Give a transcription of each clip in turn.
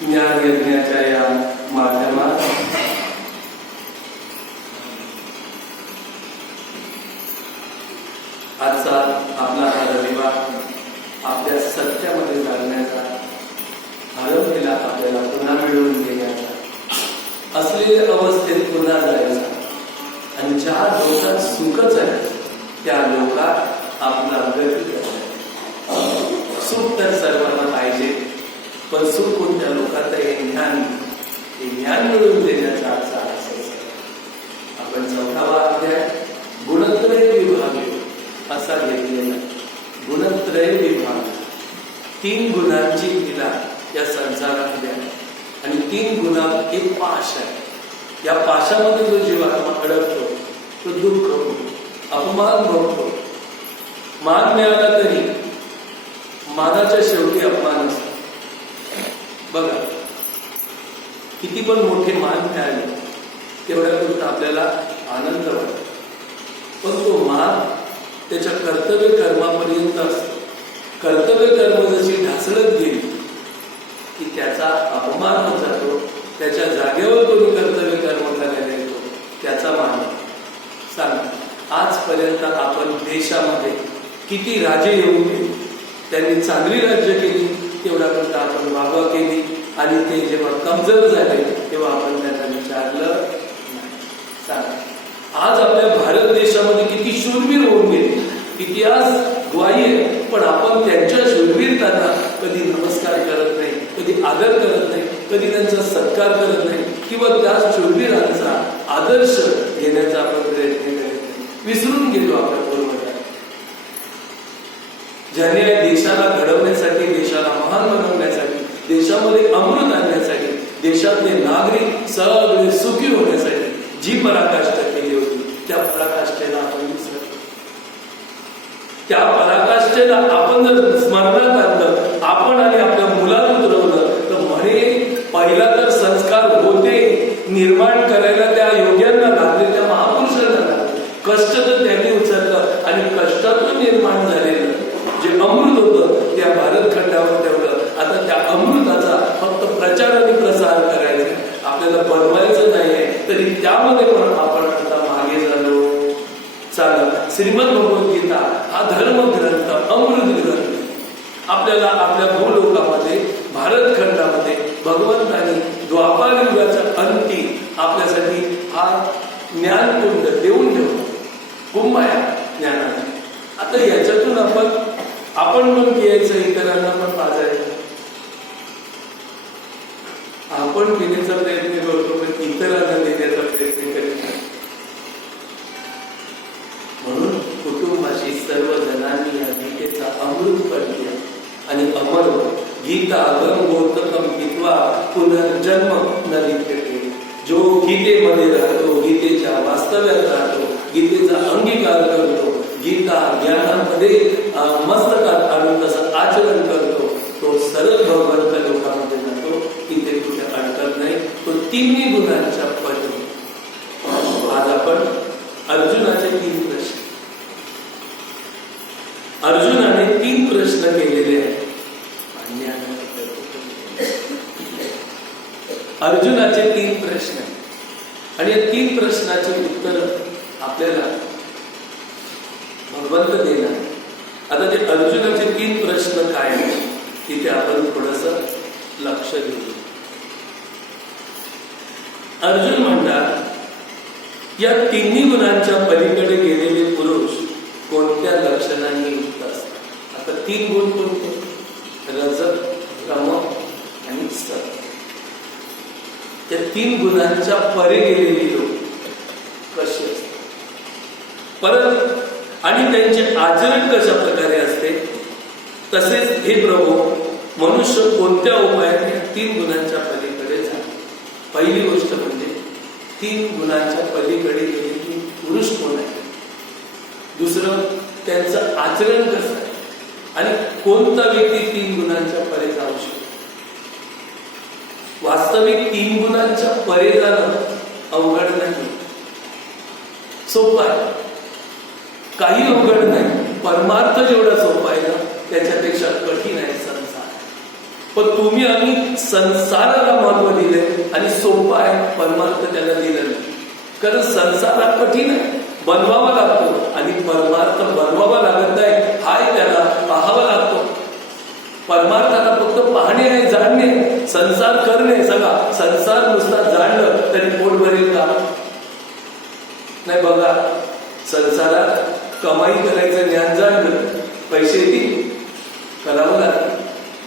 ज्ञान यज्ञाच्या या माध्यमात आजचा आपला हा रविवार आपल्या सत्यामध्ये जाण्याचा, आरोग्याला आपल्याला पुन्हा मिळवून देण्याचा, असलेल्या अवस्थेत पुन्हा जायचा आणि ज्या लोकात सुखच आहे त्या लोकात आपला गती करायचा. सुख तर सर्वांना पाहिजे, पण सुख कोणत्या लोकात हे ज्ञान मिळवून देण्याचा आजचा असेल. आपण 4वा अध्याय गुणत्रय विभाग असा घेतलेला. गुणत्रय विभाग 3 गुणांची लीला या संसारामध्ये आहे आणि 3 गुणात एक पाश आहे. या पाशामध्ये जो जीवात्मा अडकतो तो दुःख होतो, अपमान भोगतो. मान मिळाला तरी मानाच्या शेवटी अपमान असतो. बघा, किती पण मोठे मान मिळाले तेवढ्यापुरता आपल्याला आनंद वाटतो, पण तो मान त्याच्या कर्तव्य कर्मापर्यंत असतो. कर्तव्य कर्म जशी ढासळत गेली की त्याचा अपमान होत जातो. त्याच्या जागेवर कोणी कर्तव्य कर्म करायला येतो त्याचा मान. सांग, आजपर्यंत आपण देशामध्ये किती राजे येऊन गेले, त्यांनी चांगली राज्य केली, तेवढ्यापर्यंत आपण वाहवा केली आणि ते जेव्हा कमजोर झाले तेव्हा आपण त्यांना विचारलं नाही. सांग, आज आपल्या भारत देशामध्ये किती शूरवीर होऊन गेले, इतिहास ग्वाही आहे, पण आपण त्यांच्या शूरवीरताना कधी नमस्कार करत नाही, कधी आदर करत नाही, कधी त्यांचा सत्कार करत नाही किंवा त्या शूरवीरांचा आदर्श घेण्याचा आपण प्रयत्न करत नाही. विसरून गेलो आपल्या पूर्वजांना, ज्याने देशाला घडवण्यासाठी, देशाला महान बनवण्यासाठी, देशामध्ये अमृत आणण्यासाठी, देशातले नागरिक सगळे सुखी होण्यासाठी जी पराकाष्ठा केली होती त्या पराकाष्ठेला आपण विसरलो. त्या पराकाष्ठेला आपण जर स्मरणात आणलं, आपण आणि आपल्या मुलाला उतरवलं तर म्हणे पहिला तर संस्कार होते निर्माण करायला त्या योग्यांना लागले, त्या महापुरुषांना लागले. कष्ट तर त्यांनी उचललं आणि कष्टातून निर्माण झालेलं जे अमृत होतं त्या भारत खंडावर ठेवलं. आता त्या अमृताचा फक्त प्रचार आणि प्रसार करायचा, आपल्याला बनवायचं नाहीये, तरी त्यामध्ये पण आपण आता मागे झालो. चालत श्रीमद भगवद्गीता हा धर्मग्रंथ, अमृत ग्रंथ आपल्याला आपल्या भूलोकामध्ये, भारत खंडामध्ये भगवंतांनी द्वापार युगाच्या अंती आपल्यासाठी हा ज्ञानकुंड देऊन ठेवतो. कुंभ आहे ज्ञानाचा. आता याच्यातून आपण पण पियायचं, इतरांना पण पाजायचं. आपण पिण्याचा प्रयत्न करतो पण इतरांना देण्याचा प्रयत्न करीत नाही. म्हणून कुटुंबाशी सर्व जणांनी या गीतेचा अमृत पठ्य आणि अमर गीता गंगोतकम पित्वा पुनर्जन्म न लिप्यते. जो गीतेमध्ये राहतो, गीतेच्या वास्तव्यात राहतो, गीतेचा अंगीकार करतो, गीता ज्ञानामध्ये मस्तकात आणून तसं आचरण करतो, तो सरळ भगवंत लोकांमध्ये जातो, तिथे कुठे अडकत नाही. तो 3 गुणांच्या परी. आज आपण अर्जुनाचे 3 प्रश्न, अर्जुनाने 3 प्रश्न केलेले आहेत. अर्जुनाचे 3 प्रश्न आणि या 3 प्रश्नाचे उत्तर आपल्याला भगवंत देणार. आता ते अर्जुनाचे 3 प्रश्न काय आहेत तिथे आपण थोडस लक्ष देऊ. अर्जुन म्हणतात, या 3 गुणांच्या पलीकडे गेलेले पुरुष कोणत्या लक्षणांनी युक्त असतात. आता 3 गुण कोणते? रज, तम आणि सत. त्या 3 गुणांच्या परे गेलेली लोक कशी असतात परत आणि त्यांचे आचरण कशा प्रकारे असते. तसेच हे प्रभू, मनुष्य कोणत्या उपायाने 3 गुणांच्या पलीकडे जातो. पहिली गोष्ट म्हणजे 3 गुणांच्या पलीकडे गेलेली पुरुष कोण आहे. दुसरं, त्यांचं आचरण कसं आहे आणि कोणता व्यक्ती 3 गुणांच्या परे जाऊ शकतो. वास्तविक 3 गुणांच्या परे जाणं अवघड नाही, सोपं आहे. काही अवघड नाही. परमार्थ जेवढा सोपा आहे ना त्याच्यापेक्षा कठीण आहे संसार. पण तुम्ही आम्ही संसाराला महत्व दिले आणि सोपं आहे, परमार्थ त्याला दिलं नाही. कारण संसार हा कठीण आहे, बनवावा लागतो, आणि परमार्थ बनवावा लागत नाही, हाय त्याला पाहावा लागतो. परमार्थाला फक्त पाहणे आहे, जाणणे, संसार करणे. सगळा संसार नुसता जाणलं तरी पोट भरेल का? नाही. बघा, संसारात कमाई करायचं ज्ञान जाणलं, पैसे येतील, करावं लागतं.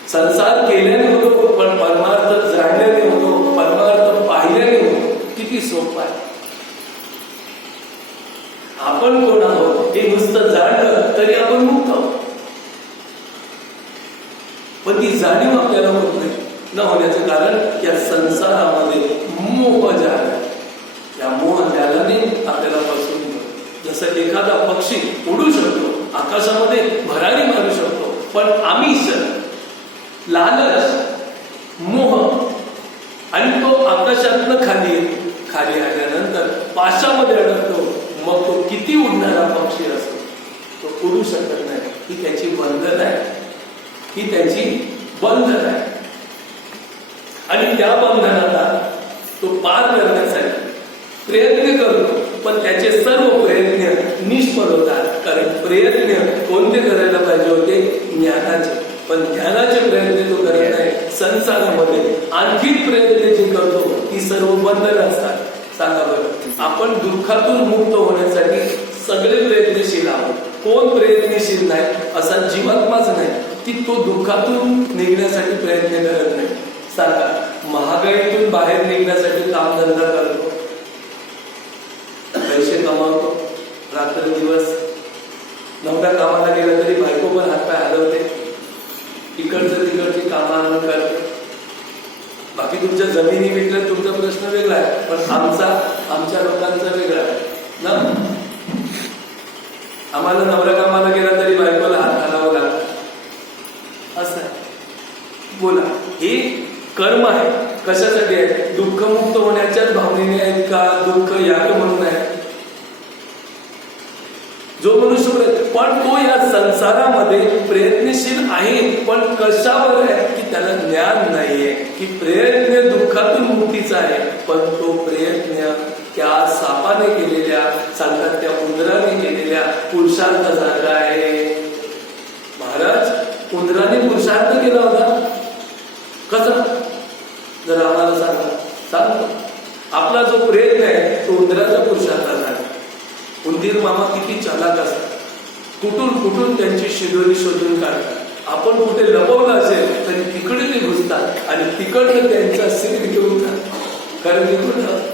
संसार केल्याने होतो, पण परमार्थ जाणल्याने होतो, परमार्थ पाहिल्याने होतो. किती सोपं आहे. आपण कोण आहोत हे नुसतं जाणलं तरी आपण मुक्त आहोत, पण ती जाणीव आपल्याला होत नाही. न होण्याचं कारण या संसारामध्ये मोह जाल, या मोह जालाने आपल्याला फसवून घेतो. जसं एखादा पक्षी उडू शकतो, आकाशामध्ये भरारी मारू शकतो, पण आमिष, लालच, मोह, आणि तो आकाशातनं खाली आल्यानंतर पाशामध्ये अडकतो. मग तो किती उडणारा पक्षी असतो, तो उडू शकत नाही. ही त्याची बंधन आहे, ही त्याची बंधन आहे. आणि त्या बंधनाला तो पार करण्यासाठी प्रयत्न करतो, पण त्याचे सर्व प्रयत्न निष्फळ होतात. कारण प्रयत्न कोणते करायला पाहिजे होते? ज्ञानाचे. पण ज्ञानाचे प्रयत्न तो करत नाही. संसारामध्ये आणखी प्रयत्न जे करतो ती सर्व बंधन असतात. सांगा बरं, आपण दुःखातून मुक्त होण्यासाठी सगळे प्रयत्नशील आहोत. कोण प्रयत्नशील नाही? असा जीवात्माच नाही की तो दुःखातून निघण्यासाठी प्रयत्न करत नाही. सांगा, महागाईतून बाहेर निघण्यासाठी कामधंदा करतो, पैसे कमावतो, रात्र दिवस. नवरा कामाला गेला तरी बायको पण हातपाय हलवते, इकडचं तिकडची कामं करते. बाकी तुमच्या जमिनी विकल्या तुमचा प्रश्न वेगळा आहे, पण आमच्या लोकांचा वेगळा आहे ना. आम्हाला नवरा कामाला गेला तरी बायकोला हात घालावं लागतं, असं आहे. बोला, हे कर्म आहे. कशासाठी आहे? दुःखमुक्त होण्याच्याच भावनेने आहेत का? दुःख याग म्हणून आहे जो मनुष्य. पण तो या संसारामध्ये प्रयत्नशील आहे, पण कशावर आहे? की त्याला ज्ञान नाहीये की प्रयत्न दुःखातून मुक्तीचा आहे. पण तो प्रयत्न त्या सापाने केलेल्या, सांगतात त्या उंदराने केलेल्या पुरुषार्थासारखा आहे. महाराज, उंदराने पुरुषार्थ केला होता कसा? जर आम्हाला सांगतो. आपला जो प्रयत्न आहे तो उंदराचा पुरुषार्थाचा आहे. उंदीर मामा किती चालाक असतात, कुठून त्यांची शिदोरी शोधून काढतात. आपण कुठे लपवलं असेल तरी तिकडे ते घुसतात आणि तिकडनं त्यांचा सिर घेऊन जातात. कारण की कुठं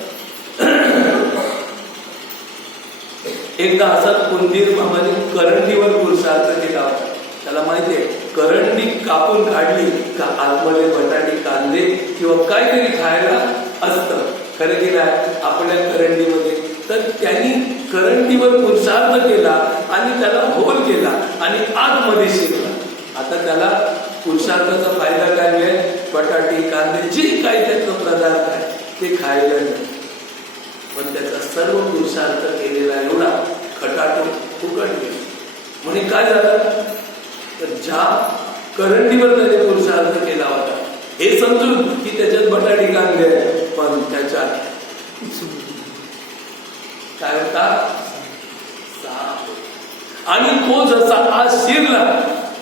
एकदा असाच उंदीर मामाने करंडीवर पुरुषार्थ केला होता. त्याला माहितीये, करंडी कापून काढली का आतमध्ये बटाटे, कांदे किंवा काहीतरी खायला असतं. खरं की नाही? आपल्या करंडीमध्ये. तर त्यांनी करंडीवर पुरुषार्थ केला आणि त्याला होल केला आणि आतमध्ये शिरला. आता त्याला पुरुषार्थाचा फायदा काय मिळेल? बटाटे, कांदे, जे काही त्याचा पदार्थ आहे ते खायला नाही. पण त्याचा सर्व पुरुषार्थ केलेला एवढा खटाटून फुकट गेला. म्हणजे काय झालं? तर ज्या करंडीवर त्याने पुरुषार्थ केला होता हे समजून की त्याच्यात बटाटे, कांदे आहे, पण त्याच्यात काय होता? साप. आणि तो जसा आज शिरला,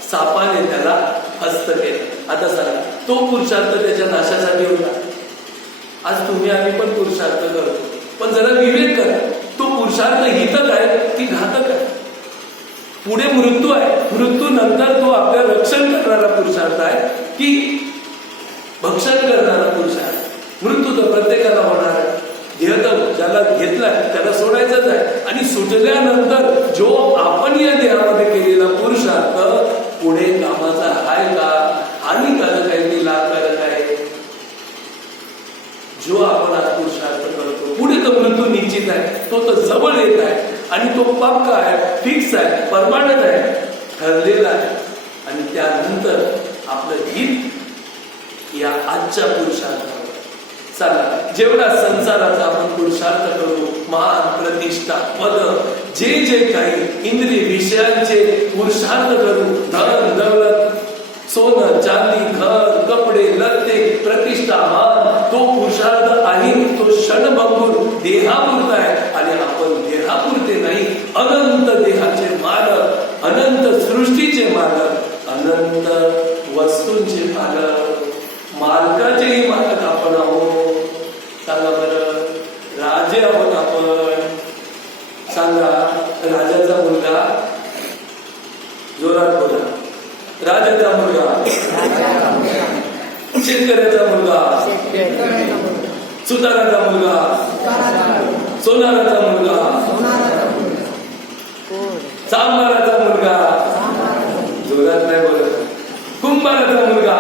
सापाने त्याला हस्त केलं. आता सांगा, तो पुरुषार्थ त्याच्या नाशासाठी होता. आज तुम्ही आम्ही पण पुरुषार्थ करतो, पण जरा विवेक करा. तो पुरुषार्थ हितक आहे की घातक आहे? पुढे मृत्यू आहे, मृत्यू नंतर तो आपल्या रक्षण करणारा पुरुषार्थ आहे की भक्षण करणारा पुरुषार्थ? मृत्यू तर प्रत्येकाला होणार आहे. ज्याला घेतलाय त्याला सोडायचंच आहे. आणि सुटल्यानंतर जो आपण या देहामध्ये केलेला पुरुषार्थ पुढे कामाचा आहे का? हानिकारक आहे की लाभकारक आहे? जो आपण आज पुरुषार्थ करतो पुढे तर मृत्यू निश्चित आहे, तो तर जवळ येत आहे आणि तो पक्का आहे, फिक्स आहे, परमानंट आहे, ठरलेला आहे. आणि त्यानंतर आपलं हित या आजच्या पुरुषार्थावर. चला, जेवढा संसाराचा आपण पुरुषार्थ करू, मान, प्रतिष्ठा, पद, जे काही इंद्रिय विषयांचे पुरुषार्थ करू, धन दौलत सोनं चांदी घर कपडे लत्ते प्रतिष्ठा मान तो पुरुषार्थ आहे तो क्षणभंगूर देहापुरता आहे. आणि आपण देहापुरते नाही, अनंत देहाचे मालक, अनंत सृष्टीचे मालक, अनंत वस्तूंचे मालक, मालकाचेही मालक आपण आहोत. सांगा बरं, राजे आहोत आपण. सांगा, राजाचा मुलगा, जोरात बोला, राजाचा मुलगा, शेतकऱ्याचा मुलगा, सुताराचा मुलगा, सोनाराचा मुलगा, चांभाराचा मुलगा, जोरात नाही बोलत, कुंभाराचा मुलगा,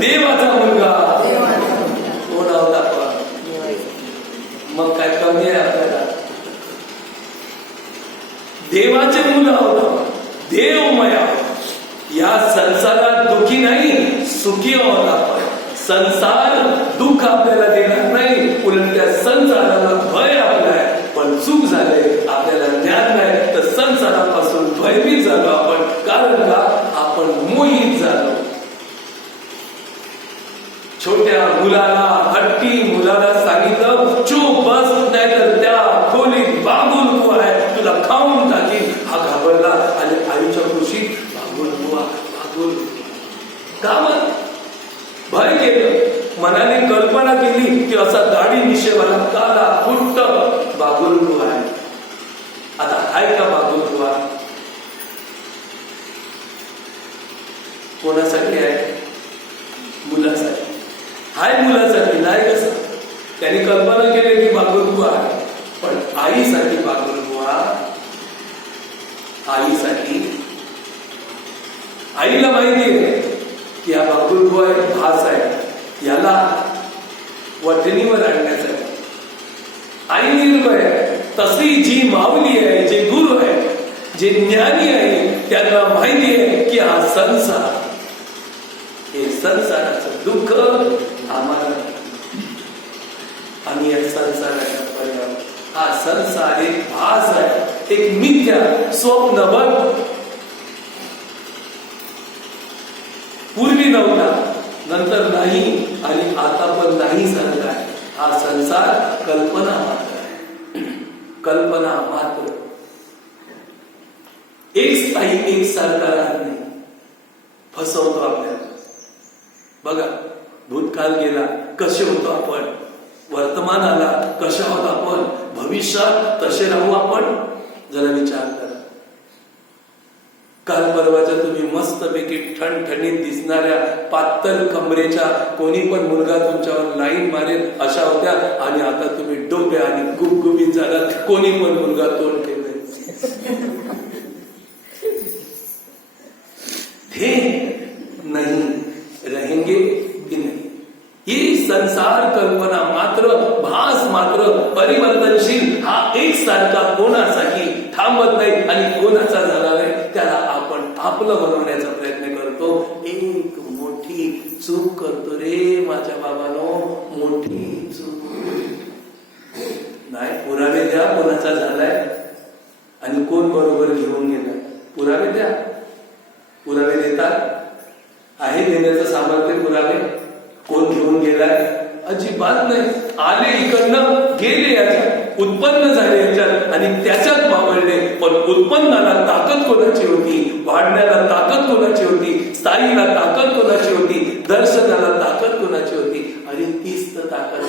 देवाचा मुलगा. कोण आहोत आपण? मग काय कमी आहे आपल्याला? देवाचे मुलं आहोत, देवमया. या संसारात दुःखी नाही, सुखी आहोत आपण. संसार दुःख आपल्याला देणार नाही, उलट त्या संसाराला भय आपला आहे. पण चूक झाले, आपल्याला ज्ञान नाही, तर संसारापासून भयभीत झालो आपण. कारण का? आपण मोहित झालो. छोट्या मुलाला, हट्टी मुलाला सांगितलं चूप बस, नाहीतर त्या खोलीत बाबुल बुवा आहे, तुला खाऊन टाकील. हा घाबरला आणि आईच्या खुशीत बाबुल बुवा, बाबुल का मग भय केलं. मनाने कल्पना केली की असा दाढी मिशेवाला काला कुट्ट बाबुल बुवा आहे. आता आहे का बाबुल बुवा? कोणासाठी आहे? मुलासाठी. हाय मुलासाठी, नाही कसं त्यांनी कल्पना केली की बागुलबुवा आहे. पण आईसाठी बागुलबुवा, आईसाठी. आईला माहिती आहे की हा बागुलबुवा एक भास आहे, याला वठणीवर आणण्यासाठी. आई निर्भय आहे. तशी जी माऊली आहे, जे गुरु आहे, जे ज्ञानी आहे, त्यांना माहिती आहे की हा संसार, हे संसाराचं दुःख आम्हाला, आम्ही या संसाराच्या पर्याय. हा संसार एक भास आहे, एक मिथ्या स्वप्नवत. पूर्वी नव्हता, नंतर नाही, आणि आता पण नाही सारखा आहे. हा संसार कल्पना मात्र आहे, कल्पना मात्र. एक स्थायी, एक सारखा राहत नाही, फसवतो आपल्याला. बघा, भूतकाळ गेला, कसे होतो आपण. वर्तमान आला, कसे आहोत आपण. भविष्यात तसे राहू आपण. जरा विचार करा. काल परवाच्या तुम्ही मस्तपैकी ठणठणीत दिसणाऱ्या पातळ कमरेच्या कोणी पण मुलगा तुमच्यावर लाईन मारेल अशा होत्या, आणि आता तुम्ही डोक्या आणि गुबगुबीत झालात. कोणी पण मुलगा तोंड ठेवले. थे नहीं रहेंगे की नहीं. ही संसार कल्पना मात्र, भास मात्र, परिवर्तनशील. हा एक सारखा कोणासाठी थांबत नाही आणि कोणाचा झाला नाही, त्याला आपण आपलं बनवण्याचा प्रयत्न करतो. एक मोठी चूक करतो रे माझ्या बाबानो, मोठी चूक. नाही, पुरावे द्या कोणाचा झालाय आणि कोण बरोबर घेऊन गेलाय. पुरावे द्या. पुरावे देतात आहे, देण्याचं सामर्थ्य पुरावे. कोण घेऊन गेलाय? अजिबात नाही. आले इकडनं, गेले याच्यात, उत्पन्न झाले याच्यात आणि त्याच्यात मावळले. पण उत्पन्नाला ताकद कोणाची होती? वाढण्याला ताकद कोणाची होती? स्थायीला ताकद कोणाची होती? दर्शनाला ताकद कोणाची होती? अरे तीच तर ताकद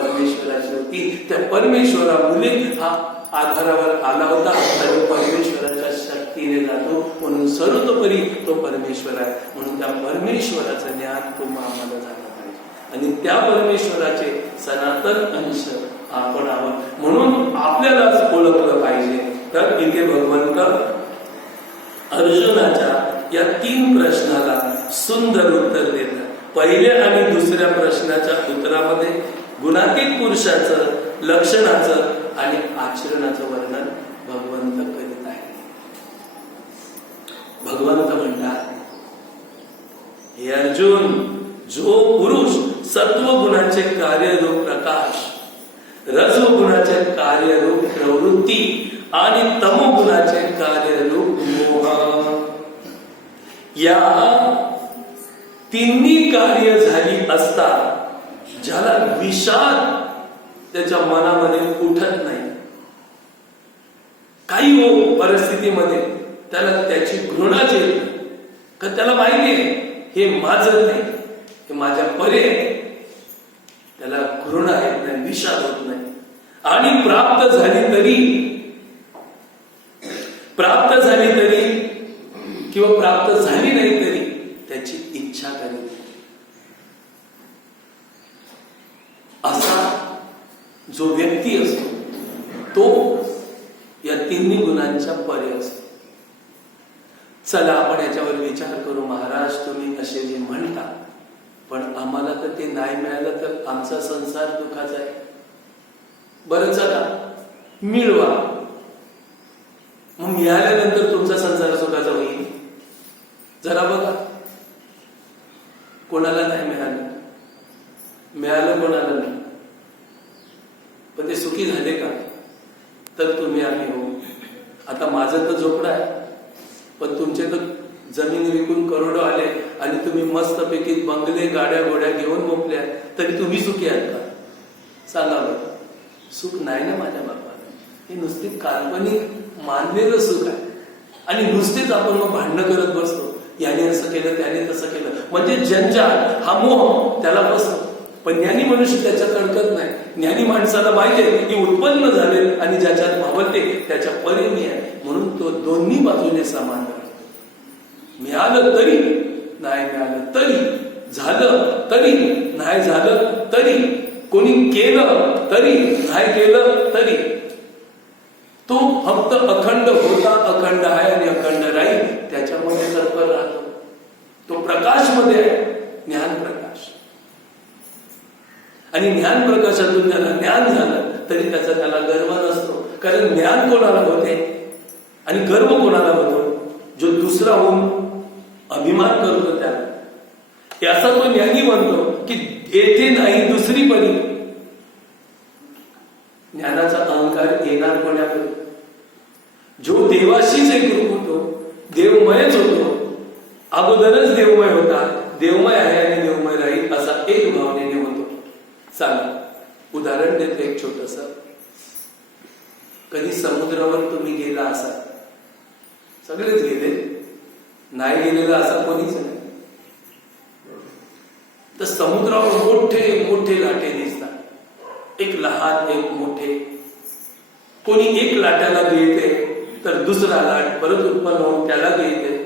परमेश्वराची होती. त्या परमेश्वरामुळे हा आधारावर आला होता आणि परमेश्वराच्या शक्तीने जातो. म्हणून सर्वतोपरी तो परमेश्वर आहे. म्हणून त्या परमेश्वराचं ज्ञान तुम्हाला आम्हाला झालं पाहिजे आणि त्या परमेश्वराचे सनातन अंश आपण आहोत. म्हणून आपल्यालाच ओळखलं पाहिजे. तर इथे भगवंत अर्जुनाच्या या 3 प्रश्नाला सुंदर उत्तर देतात. पहिल्या आणि दुसऱ्या प्रश्नाच्या उत्तरामध्ये गुणातीत पुरुषाचं, लक्षणाचं आणि आचरणाचं वर्णन भगवंत करीत आहे. भगवंत म्हणतात, हे अर्जुन, जो पुरुष सत्वगुणाचे कार्यरूप प्रकाश, रजोगुणाचे कार्यरूप प्रवृत्ती आणि तमोगुणाचे कार्यरूप मोह या तिन्ही कार्य झाली असता ज्याला विषाद त्याच्या मनामध्ये उठत नाही, काही हो परिस्थितीमध्ये त्याला त्याची घृणाच येत नाही, का त्याला माहिती आहे हे माझं नाही, हे माझ्या परे, त्याला घृणा येत नाही, विषाद होत नाही. आणि प्राप्त झाली तरी किंवा प्राप्त झाली नाही तरी त्याची इच्छा करीत. असा जो व्यक्ती असतो तो या तिन्ही गुणांच्या परे असतो. चला आपण याच्यावर विचार करू. महाराज तुम्ही असे जे म्हणता, पण आम्हाला तर ते नाही मिळालं तर आमचा संसार दुःखाचा आहे. बरं चला मिळवा, मग मिळाल्यानंतर तुमचा संसार सुखाचा होईल. जरा बघा, कोणाला नाही मिळालं, मिळालं कोणाला नाही, पण ते सुखी झाले का? तर तुम्ही आम्ही हो. आता माझं तर झोपडं आहे, पण तुमचे तर जमीन विकून करोडो आले आणि तुम्ही मस्तपैकी बंगले गाड्या गोड्या घेऊन मोकल्या, तरी तुम्ही सुखी आहात का? सांगा बरं. सुख नाही ना माझ्या बापाला. हे नुसते काल्पनिक मानलेलं सुख आहे. आणि नुसतेच आपण मग भांडणं करत बसतो, याने असं केलं त्याने तसं केलं, म्हणजे जंजाळ हा मोह त्याला बसतो. पण ज्ञानी मनुष्य त्याच्यात अडकत नाही. ज्ञानी माणसाला माहितीये की उत्पन्न झाले आणि ज्याच्यात मावळते त्याच्या परीने आहे, म्हणून तो दोन्ही बाजूने समान राहतो. मिळालं तरी नाही मिळालं तरी, झालं तरी नाही झालं तरी, कोणी केलं तरी नाही केलं तरी, तो फक्त अखंड होता, अखंड आहे आणि अखंड राहील. त्याच्यामध्ये तत्पर राहतो. तो प्रकाश मध्ये आहे, ज्ञान प्रकाश. आणि ज्ञान प्रकाशातून त्याला ज्ञान झालं तरी त्याला गर्व नसतो. कारण ज्ञान कोणाला होते आणि गर्व कोणाला होतो? जो दुसरा होऊन अभिमान करतो त्याला. याचा तो ज्ञानी म्हणतो की येथे नाही दुसरी परी. ज्ञानाचा अहंकार येणार कोणाकडे? जो देवाशीच एकरूप होतो, देवमयच होतो, अगोदरच देवमय होता, देवमय आहे आणि देवमय राहील असा एक भावनेने होतो. सांगा, उदाहरण देतो एक छोटस. कधी समुद्रावर तुम्ही गेला असाल, सगळेच गेले, नाही गेलेला असा कोणीच नाही. तर समुद्रावर मोठे मोठे लाटे दिसतात, एक लहान एक मोठे. कोणी एक लाटाला गिळते तर दुसरा लाट परत उत्पन्न होऊन त्याला गिळते,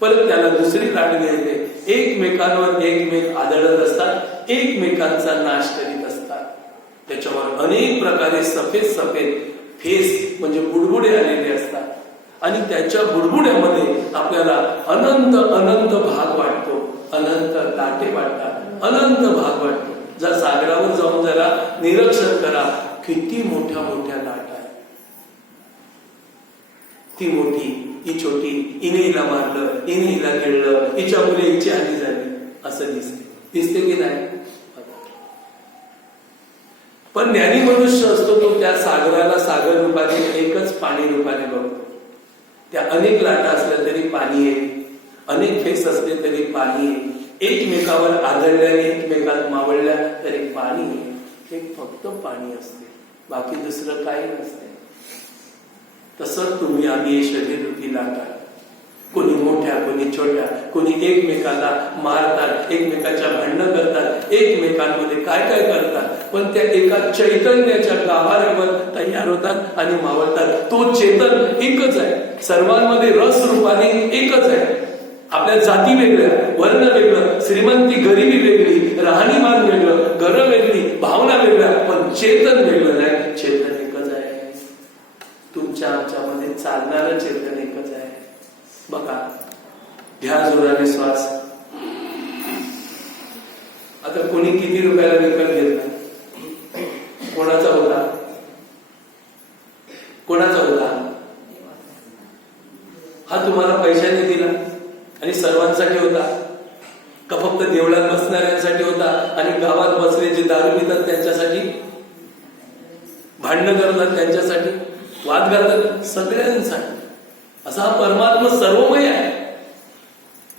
परत त्याला दुसरी लाट गिळते. एकमेकांवर एकमेक आदळत असतात, एकमेकांचा नाश करीत असतात. त्याच्यावर अनेक प्रकारे सफेद सफेद फेस म्हणजे बुडबुडे आलेले असतात. आणि त्याच्या बुडबुड्यामध्ये आपल्याला अनंत अनंत भाग वाटतो, अनंत लाटे वाटतात, अनंत भाग वाटतो. जर सागरावर जाऊन जरा निरीक्षण करा, किती मोठ्या मोठ्या लाटा आहेत. ती मोठी, ही छोटी, हिने हिला मारलं, हिने हिला गिळलं, हिच्या मुले हिची हानी झाली, असं दिसते की नाही? पण ज्ञानी मनुष्य असतो तो त्या सागराला सागर रूपाने, एकच पाणी रूपाने बघतो. त्या अनेक लाटा असल्या तरी पाणी आहे, अनेक फेस असले तरी पाणी आहे, एकमेकावर आदळल्या एकमेकात मावळल्या तरी पाणी आहे. हे फक्त पाणी असते, बाकी दुसरं काही नसते. तसंच तुम्ही आम्ही हे शरीर रूपी लाटा, कोणी मोठ्या कोणी छोट्या, कोणी एकमेकाला मारतात, एकमेकाच्या भांडणं करतात, एकमेकांमध्ये काय काय करतात, पण त्या एका चैतन्याच्या गाभाऱ्यावर तयार होतात आणि मावळतात. तो चेतन एकच आहे, सर्वांमध्ये रस रूपाने एकच आहे. आपल्या जाती वेगळ्या, वर्ण वेगळं, श्रीमंती गरिबी वेगळी, राहणीमान वेगळं, घरं वेगळी, भावना वेगळ्या, पण चेतन वेगळं नाही. चेतन एकच आहे. तुमच्या आमच्यामध्ये चालणारं चेतन एकच आहे. बघा, घ्या जोराने श्वास. आता कोणी किती रुपयाला विकत घेतला? कोणाचा होता? कोणाचा होता? हा तुम्हाला पैशाने दिला आणि सर्वांसाठी होता का फक्त देवळात बसणाऱ्यांसाठी होता आणि गावात बसले जे दारू पितात त्यांच्यासाठी, भांडणं करतात त्यांच्यासाठी, वाद घालतात सगळ्यांसाठी? असा हा परमात्मा सर्वमय आहे.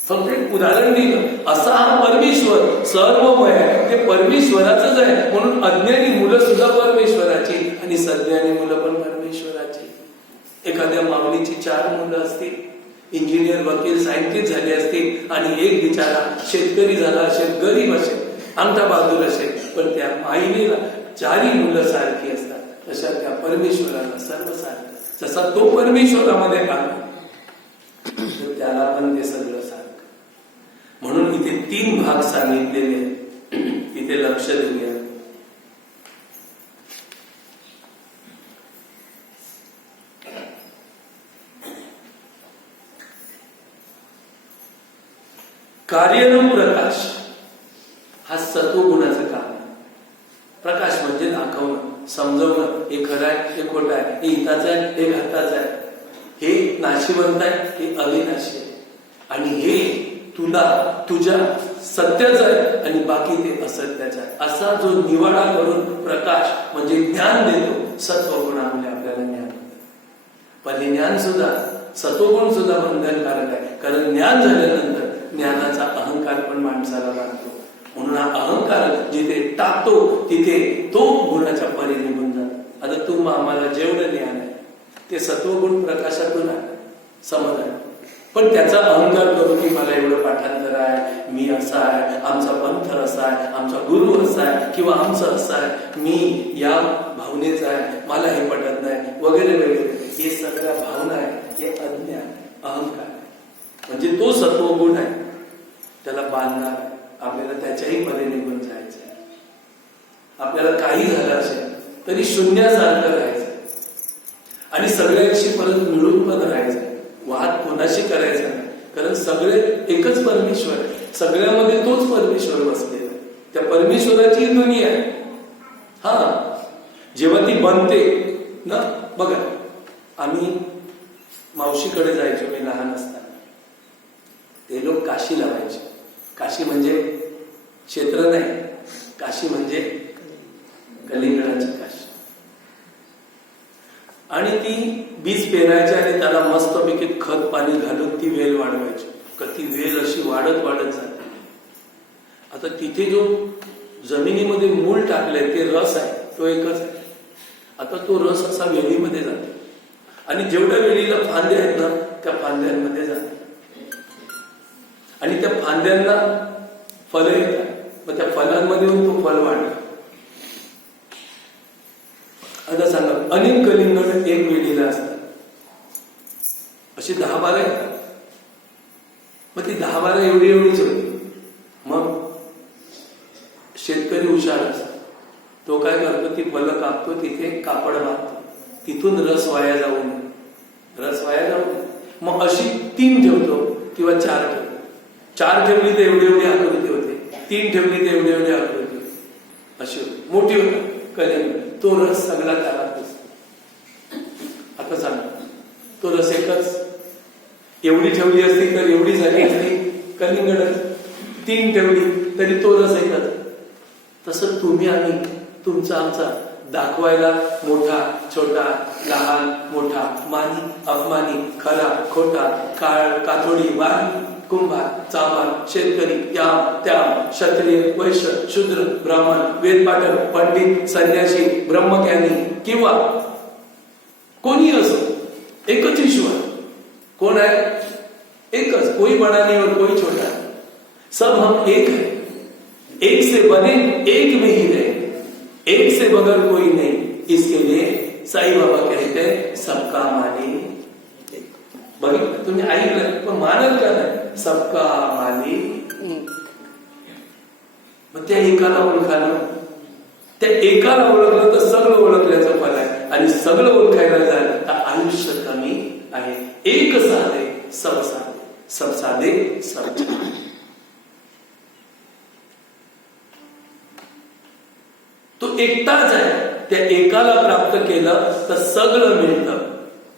फक्त एक उदाहरण दिलं. असा हा परमेश्वर सर्वमय आहे, ते परमेश्वराचंच आहे. म्हणून अज्ञानी मुलं सुद्धा परमेश्वराची आणि सज्ञानी मुलं पण परमेश्वराची. एखाद्या माऊलीची 4 मुलं असतील, इंजिनियर, वकील, सायंटिस्ट झाले असतील आणि एक बिचारा शेतकरी झाला असेल, गरीब असेल, आमचा बहादूर असेल, पण त्या आईला 4ही मुलं सारखी असतात. तशा त्या परमेश्वराला सर्व सारखं. जसा तो परमेश्वरामध्ये आला तर त्याला पण ते सगळं सारखं. म्हणून इथे 3 भाग सांगितलेले आहेत, तिथे लक्ष देऊया. कार्यरूप प्रकाश हा सत्वगुणाचं काम आहे. प्रकाश म्हणजे दाखवणं, समजवणं, हे खरं आहे, हे खोटं आहे, हे हिताचं आहे, हे घाताचं आहे, हे नाशिवंत आहे, हे अविनाशी आहे, आणि हे तुला तुझ्या सत्याचं आहे आणि बाकी ते असत्याचं आहे. असा जो निवाडा करून प्रकाश म्हणजे ज्ञान देतो, सत्वगुणामुळे आपल्याला ज्ञान होतं. पण हे ज्ञान सुद्धा, सत्वगुण सुद्धा बंधनकारक आहे. कारण ज्ञान झाल्यानंतर ज्ञानाचा अहंकार पण माणसाला लागतो. म्हणून हा अहंकार जिथे टाकतो तिथे तो गुणाच्या परी निघून जातो. आता तू आम्हाला जेवढं ज्ञान आहे ते सत्वगुण प्रकाशातून आहे, समज आहे. पण त्याचा अहंकार करू की मला एवढं पाठांतर आहे, मी असा आहे, आमचा पंथ असा आहे, आमचा गुरु असा आहे, किंवा आमचं असं आहे, मी या भावनेचा आहे, मला हे पटत नाही, वगैरे वगैरे. हे सगळ्या भावना आहे, हे अज्ञान, अहंकार. म्हणजे तो सत्वगुण आहे, त्याला बांधणार आहे. आपल्याला त्याच्याही मध्ये निघून जायचं आहे. आपल्याला काही झालं असेल तरी शून्यासारखं राहायचं आणि सगळ्यांशी परत मिळून पण राहायचं. वाद कोणाशी करायचा नाही, कारण सगळे एकच परमेश्वर आहे. सगळ्यामध्ये तोच परमेश्वर बसलेला आहे. त्या परमेश्वराची दुनिया आहे. हा, जेव्हा ती बनते ना, बघा, आम्ही मावशीकडे जायचो मी लहान असताना. ते लोक काशी लावायचे. काशी म्हणजे क्षेत्र नाही, काशी म्हणजे कलिंगडाची काशी. आणि ती बीज पेरायची आणि त्याला मस्तपैकी खत पाणी घालून ती वेल वाढवायची. ती वेल अशी वाढत वाढत जाते. आता तिथे जो जमिनीमध्ये मूळ टाकलंय ते रस आहे, तो एकच आहे. आता तो रस असा वेलीमध्ये जातो आणि जेवढ्या वेलीला फांद्या आहेत ना, त्या फांद्यांमध्ये जातो आणि त्या फांद्यांना फळं येतात. मग त्या फलांमध्ये तो फळ वाढतो. आता सांगा, अनेक कलिंगड एक वेलीला असतात, अशी 10-12 येतात. मग ती 10-12 एवढी एवढीच होती. मग शेतकरी हुशार असतो, तो काय करतो, ती फळं कापतो, तिथे कापड बांधतो, तिथून रस वाया जाऊ नये, रस वाया जाऊ नये. मग अशी 3 ठेवतो किंवा 4 ठेवतो. 4 ठेवली तर एवढी एवढी आकृती होते, 3 ठेवली तर एवढी एवढी आकृती होते, अशी होती, मोठी होती कलिंगड. तो रस सगळा त्याला दिसतो. आता सांगा, तो रस एकच, एवढी ठेवली असती तर एवढी झाली असती कलिंगड. 3 ठेवली तरी तो रस एकच. तसं तुम्ही आणि तुमचा आमचा दाखवायला मोठा छोटा, लहान मोठा, मानी अपमानी, खरा खोटा, काळ काथोडी, वाणी कुंभार, चांभार, शेतकरी, याम त्याम, क्षत्रिय, वैश्य, शूद्र, ब्राह्मण, वेदपाठक, पंडित, संन्यासी, ब्रह्मज्ञानी किंवा कोणी असो, एकच ईश्वर. कोण आहे? एकच. कोई बड़ा नहीं और कोई छोटा है, सब हम एक है. एक से बने एक में ही रहे, एक से बगैर कोई नहीं. इसके लिए साई बाबा कहते हैं सबका मालिक. बघितलं तुम्ही, ऐकलं पण मानत का नाही? सबका मालिक. मग त्या एकाला ओळखायला, त्या एकाला ओळखलं तर सगळं ओळखल्याचं फल आहे. आणि सगळं ओळखायला झालं तर आयुष्य कमी आहे. एक साधे सब साधे, सब साधे सब छान. तो एकटाच आहे. त्या एकाला प्राप्त केलं तर सगळं मिळतं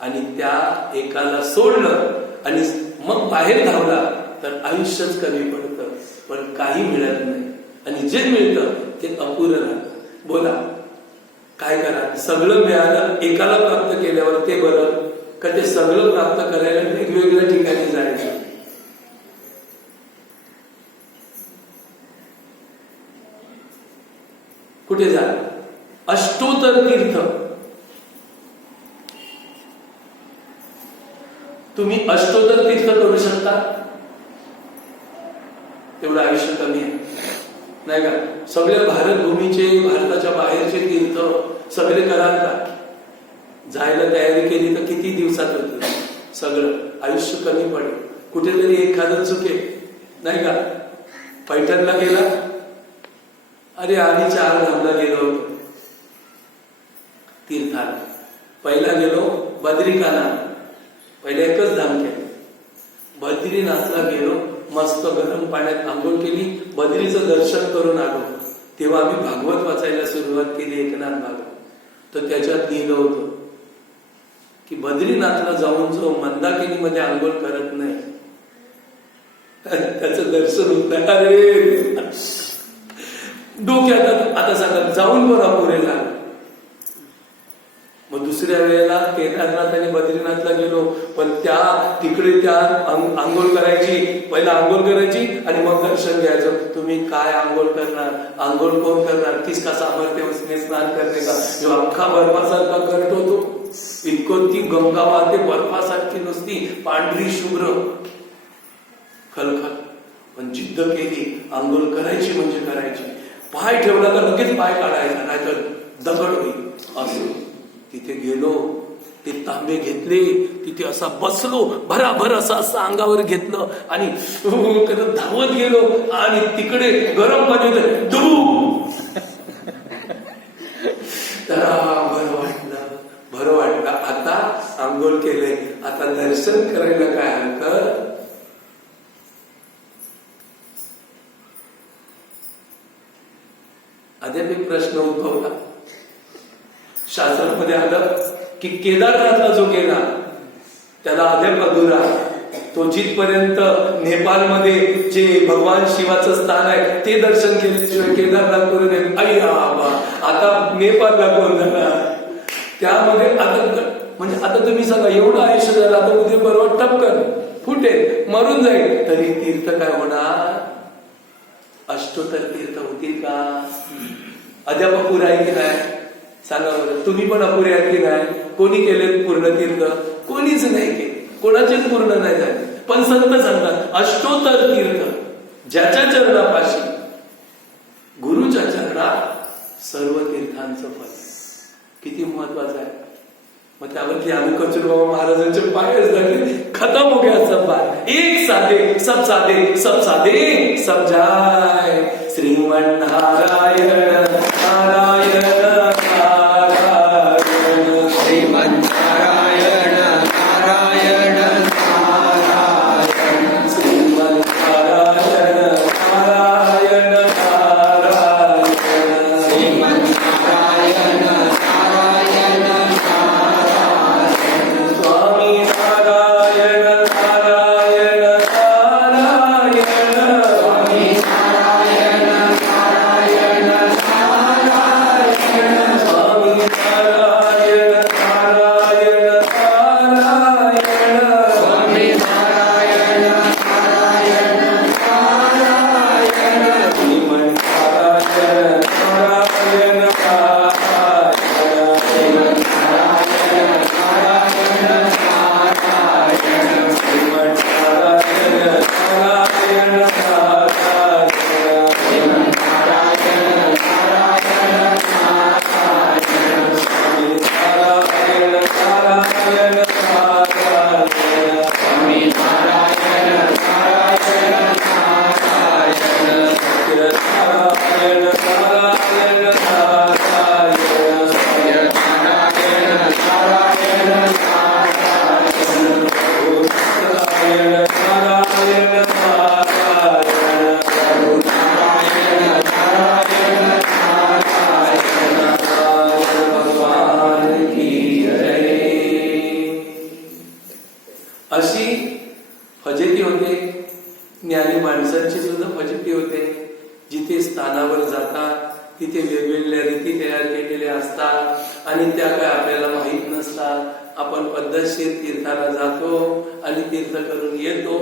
आणि त्या एकाला सोडलं आणि मग बाहेर धावला तर आयुष्यच कमी पडतं, पण काही मिळत नाही. आणि जे मिळतं ते अपुरं राहतं. बोला काय करा? सगळं मिळालं एकाला प्राप्त केल्यावर ते बरं का ते सगळं प्राप्त करायला वेगवेगळ्या ठिकाणी जायचं? कुठे जा? अष्टोत्तर तीर्थ. तुम्ही अष्टोत्तर तीर्थ करू शकता? तेवढं आयुष्य कमी आहे, नाही का? सगळ्या भारतभूमीचे, भारताच्या बाहेरचे तीर्थ सगळे कराल का? जायला तयारी केली तर किती दिवसात होते सगळं? आयुष्य कमी पडेल. कुठेतरी एखादं चुके, नाही का? पैठणला गेला, अरे आम्ही 4 धामला गेलो होतो तीर्थाला. पहिला गेलो बद्रिकानाथ, पहिले एकच धाम केलं. बद्रीनाथला गेलो, मस्त गरम पाण्यात आंघोळ केली, बद्रीचं दर्शन करून आलो. तेव्हा आम्ही भागवत वाचायला सुरुवात केली, एकनाथ भागवत. तर त्याच्यात लिहिलं होतं की बद्रीनाथला जाऊन जो मंदाकिनीमध्ये आंघोळ करत नाही त्याचं दर्शन होत नाही. अरे डोक्यात आता सांगा, जाऊन पण अपुरे झालं. मग दुसऱ्या वेळेला केदारनाथ आणि बद्रीनाथला गेलो, पण तिकडे त्या आंघोळ करायची, पहिला आंघोळ करायची आणि मग दर्शन घ्यायचं. तुम्ही काय आंघोळ करणार? आंघोळ कोण करणार? किसका सामर्थ्य उसने स्नान करने का? जो अख्खा बर्फासारखा करतो तो, इतकं ती गंगा वाहते बर्फासारखी नुसती पांढरी शुभ्र खलखल. पण जिद्द केली, आंघोळ करायची म्हणजे करायची. पाय ठेवला तर लगेच पाय काढायचा, नाहीतर दगड होईल. असं तिथे गेलो, ते तांबे घेतले, तिथे असा बसलो, भराभर असं अंगावर घेतलं आणि धावत गेलो आणि तिकडे गरम पाणी होतं, तर बरं वाटलं. आता आंघोळ केलंय, आता दर्शन करायला काय हरकत? अद्याप एक प्रश्न उद्भवला. शास्त्रामध्ये आलं की केदारनाथला जो गेला त्याला अद्याप अधुरा. तो जिथपर्यंत नेपाळमध्ये जे भगवान शिवाचं स्थान आहे ते दर्शन केल्याशिवाय केदारनाथ करून येत. अय्या बाबा, आता नेपाळला कोण जाणार? त्यामध्ये आता म्हणजे आता तुम्ही सांगा, एवढं आयुष्य झालं, आता उद्या परवा टपकन फुटेल, मरून जाईल, तरी तीर्थ काय होणार? अष्टोत्तर तीर्थ होतील का? अद्याप अपुरा आहे की नाही? सांगा बरं. तुम्ही पण अपुरे आहेत की नाही? कोणी केले पूर्ण तीर्थ? कोणीच नाही केले, कोणाचेच पूर्ण नाही झाले. पण संत सांगतात अष्टोत्तर तीर्थ, ज्याच्या चरणापाशी, गुरुच्या चरणात सर्व तीर्थांचं फल. किती महत्वाचं आहे. मग त्यावरती आम्ही कचूरबाबा महाराजांचे पायच धरले, खतम हो गया सब बात. एक साधे सब साधे, सब साधे सब जाय. श्रीमन नारायण नारायण नारायण, श्रीमन नारायण नारायण नारायण, श्रीमन नारायण नारायण नारायण, श्रीमन नारायण नारायण नारायण, स्वामी नारायण नारायण नारायण, स्वामी नारायण नारायण नारायण, स्वामी नारायण नारायण नारायण, स्वामी नारायण नारायण नारायण, श्रीमन नारायण नारायण नारायण, श्रीमन नारायण नारायण नारायण, श्रीमन नारायण नारायण नारायण, श्रीमन नारायण नारायण नारायण, स्वामी नारायण नारायण नारायण, स्वामी नारायण नारायण नारायण, सत्यनारायण नारायण नारायण, सत्यनारायण नारायण नारायण, नारायण नारायण नारायण, नारायण नारायण नारायण, भगवान की जय. अशी फजिती होते. ज्ञानी माणसांची सुद्धा फजिती होते. जिथे स्थानावर जातात तिथे वेगवेगळ्या रीती तयार केलेल्या असतात आणि त्या काय आपल्याला माहीत नसतात. आपण पद्धतशीर तीर्थाला जातो आणि तीर्थ करून येतो.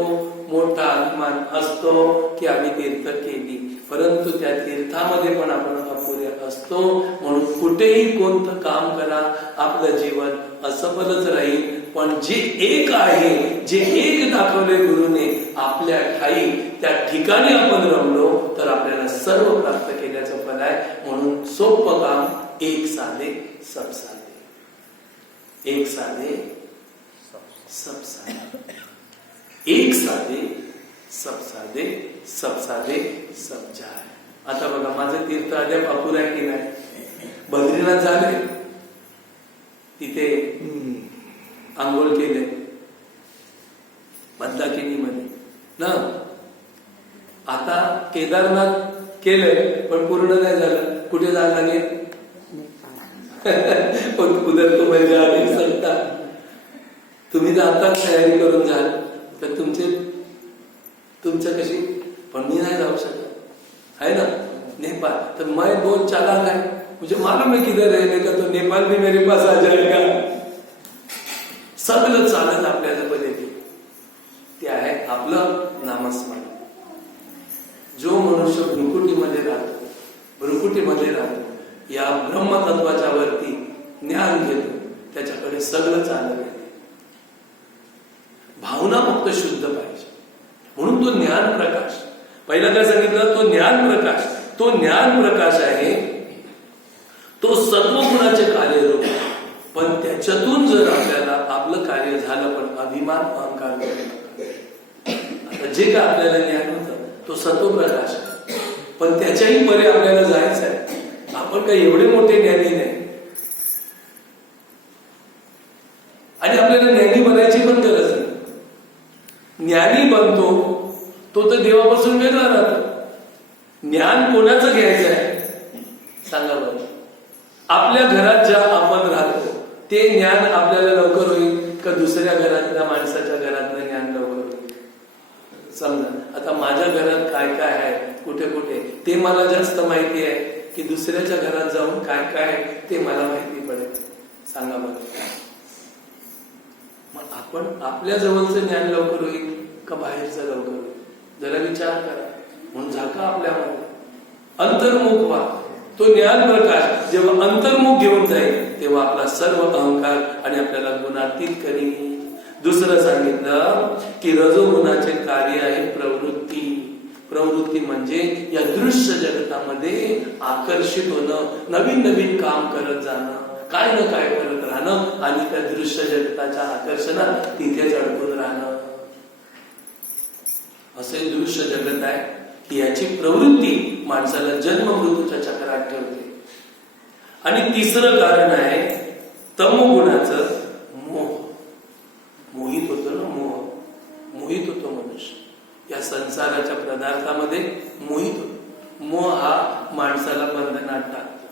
मोठा अभिमान असतो की आम्ही तीर्थ केली. परंतु त्या तीर्थामध्ये पण आपण अपुरे असतो. म्हणून कुठेही कोणतं काम करा, आपलं जीवन असफलच राहील. पण जे एक आहे, जे एक दाखवले गुरुने आपल्या ठाई, त्या ठिकाणी आपण रमलो तर आपल्याला सर्व प्राप्त केल्याचं फल आहे. म्हणून सोपं काम, एक साधे सब साधे, एक साधे सब साधे, एक साधे सब साधे, सब साधे सब जाय. आता बघा, माझं तीर्थ अद्याप अपुर आहे की नाही? बद्रीनाथ झाले, तिथे आंघोळ केले मंदाकिनीमध्ये ना. आता केदारनाथ केलंय पण पूर्ण नाही झालं. कुठे जायला लागेल? पण उदर तो म्हणजे आधी सांगता, तुम्ही जर आता तयारी करून जाल तर तुमचं कशी. पण मी नाही जाऊ शकत आहे ना नेपाळ. तर मैं बहुत चालाक है, मुझे मालूम है किधर रहने का, तो नेपाल भी मेरे पास आ जाएगा. सगळं चालत आपल्या जवळ येते, ते आहे आपलं नामस्मरण. जो मनुष्य भ्रुकुटीमध्ये राहतो, या ब्रह्मतत्वाच्या वरती ज्ञान घेतो, त्याच्याकडे सगळं चालत येते. भावना फक्त शुद्ध पाहिजे. म्हणून तो ज्ञान प्रकाश, पहिला काय सांगितलं, तो ज्ञान प्रकाश. तो ज्ञान प्रकाश आहे, तो सत्वगुणाचे कार्यरूप. पण त्याच्यातून जर आपल्याला आपलं कार्य झालं, पण अभिमान अहंकार आता जे काय आपल्याला ज्ञान होतं तो सत्वप्रकाश आहे. पण त्याच्याही परे आपल्याला जायचं आहे. आपण काही एवढे मोठे ज्ञानी नाही, आणि आपल्याला ज्ञानी बनायची पण गरज नाही. ज्ञानी बनतो तो तर देवापासून वेगळा राहतो. ज्ञान कोणाचं घ्यायचं आहे सांगा बरं? आपल्या घरात ज्या आपण राहतो ते ज्ञान आपल्याला लवकर होईल का दुसऱ्या घरातल्या माणसाच्या घरातलं ज्ञान लवकर होईल? समजा आता माझ्या घरात काय काय आहे, कुठे कुठे, ते मला जास्त माहिती आहे की दुसऱ्याच्या घरात जाऊन काय काय आहे ते मला माहिती पडेल? सांगा बरं. मग आपण आपल्या जवळचं ज्ञान लवकर होईल का बाहेरचं लवकर होईल? जरा विचार करा. म्हणून झाका आपल्यामध्ये अंतर्मुख व्हा. तो ज्ञान प्रकाश जेव्हा अंतर्मुख घेऊन जाईल तेव्हा आपला सर्व अहंकार आणि आपल्याला गुणातीत करील. दुसरं सांगितलं की रजोगुणाचे कार्य आहे प्रवृत्ती. प्रवृत्ती म्हणजे या दृश्य जगतामध्ये आकर्षित होणं, नवीन नवीन काम करत जाणं, काय न काय करत राहणं, आणि त्या दृश्य जगताच्या आकर्षणात तिथेच अडकून राहणं. असे दृश्य जगत आहे की याची प्रवृत्ती माणसाला जन्म मृत्यूच्या चक्रात ठेवते. आणि तिसरं कारण आहे तमोगुणाचं मोह. मोहित होतो ना, मोहित होतो मनुष्य या संसाराच्या पदार्थामध्ये मोहित होतो. मोह हा माणसाला बंधनात टाकतो.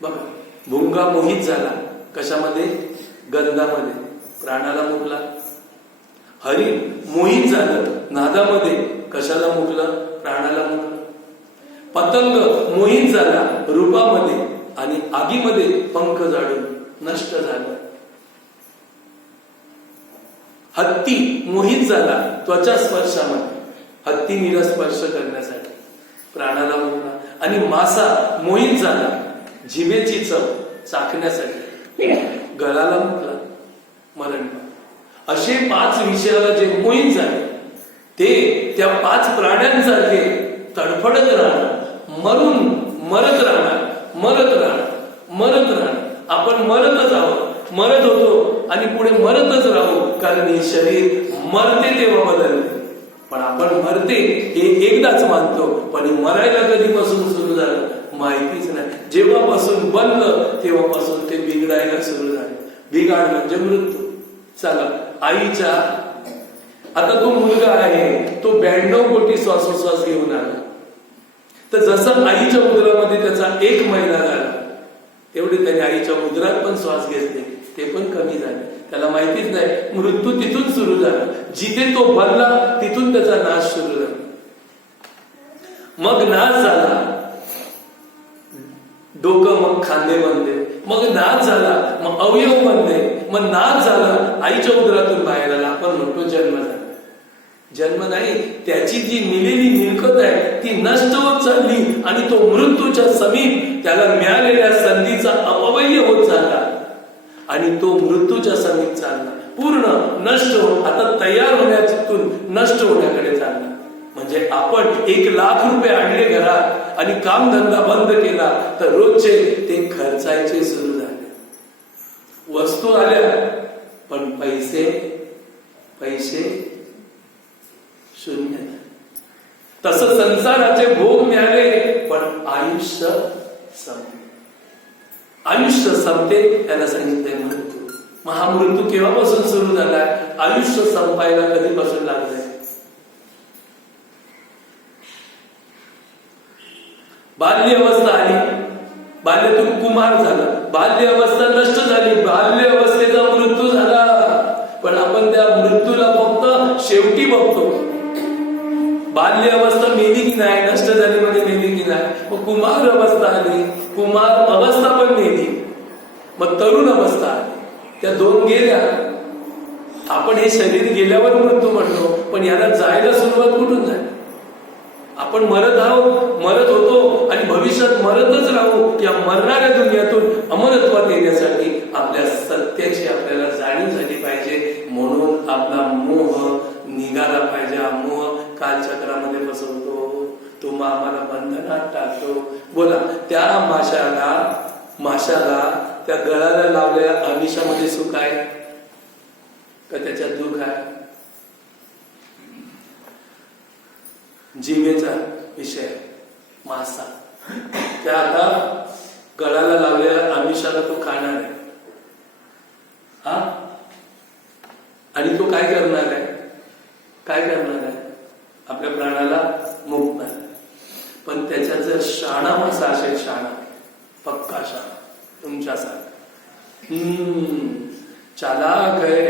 बघा, भुंगा मोहित झाला कशामध्ये? गंधामध्ये, प्राणाला मुकला. हरिण मोहित झालं नादामध्ये, कशाला मुकलं? प्राणाला मुकलं. पतंग मोहित झाला रूपामध्ये आणि आगीमध्ये पंख जाळून नष्ट झालं. हत्ती मोहित झाला त्वचा स्पर्शामध्ये, हत्तीला स्पर्श करण्यासाठी, प्राणाला मुकला. आणि मासा मोहित झाला जिभेची चव चाखण्यासाठी, गळाला मुकला, मरण. असे 5 विषयाला जे मोहित झाले ते त्या 5 प्राण्यांसारखे तडफडत राहणार, मरत राहणार. आपण मरतच आहोत, मरत होतो आणि पुढे मरतच राहू, कारण हे शरीर मरते तेव्हा बदलते. पण आपण मरते हे एकदाच मानतो, पण मरायला कधीपासून सुरू झालं माहितीच नाही. जेव्हापासून बनलं तेव्हापासून ते बिघडायला सुरू झालं. बिघाड म्हणजे मृत्यू. चला, आईच्या आता तो मुलगा आहे, तो 92 कोटी श्वासोश्वास घेऊन आला. तर जसं आईच्या उदरामध्ये त्याचा 1 महिना झाला, तेवढे त्याने आईच्या उदरात पण श्वास घेतले, ते पण कमी झाले. त्याला माहितीच नाही मृत्यू तिथून सुरू झाला. जिथे तो बनला तिथून त्याचा नाश सुरू झाला. मग नाश झाला, डोकं, मग खांदे बनले, मग नाश झाला, मग अवयव बनले, मग नाश झाला, आईच्या उदरातून बाहेर आला. आपण म्हणतो जन्म झाला. जन्म नाही, त्याची जी मिलेली मिळकत आहे ती नष्ट होत चालली आणि तो मृत्यूच्या समीप त्याला मिळालेल्या संधीचा अपव्यय होत चालला आणि तो मृत्यूच्या समीप चालला, पूर्ण नष्ट होऊन आता तयार होण्यातून नष्ट होण्याकडे चालला. म्हणजे आपण 1,00,000 रुपये आणले घरात आणि कामधंदा बंद केला तर रोजचे ते खर्चायचे सुरू झाले. वस्तू आल्या पण पैसे शून्य. तसं संसाराचे भोग मिळाले पण आयुष्य संपले. आयुष्य संपते त्याला सांगितलंय मृत्यू. महामृत्यू केव्हापासून सुरू झालाय? आयुष्य संपायला कधीपासून लागलंय? बाल्य अवस्था आली, बाल्यातून कुमार झाला, बाल्य अवस्था नष्ट झाली, बाल्य अवस्थेचा मृत्यू झाला. पण आपण त्या मृत्यूला फक्त शेवटी बघतो. बाल्य अवस्था मेली की नाही, नष्ट झाली म्हणजे मेली की नाही. मग कुमार अवस्था आली, कुमार अवस्था पण मेली, मग तरुण अवस्था आली, त्या दोन गेल्या. आपण हे शरीर गेल्यावर मृत्यू म्हणतो, पण याला जायला सुरुवात कुठून झाली? आपण मरत होतो आणि भविष्यात मरतच राहू. या मरणाऱ्या दुनियातून अमरत्वात येण्यासाठी आपल्या सत्याची आपल्याला जाणीव झाली पाहिजे. म्हणून आपला मोह निघाला पाहिजे. हा मोह कालचक्रामध्ये फसवतो, तो आम्हाला बंधनात टाकतो. बोला, त्या माशाला त्या गळाला लावलेल्या आमिषामध्ये सुख आहे का त्याच्यात दुःख आहे? जीवेचा विषय मासा, त्या आता गळाला लावलेल्या आमिषाला तो खाणार आहे. हा, आणि तो काय करणार आहे? आपल्या प्राणाला मुकणार. पण त्याच्या जर शाणा मासा असेल, शाणा, पक्का शाणा, तुमच्यासारखा चालाक है,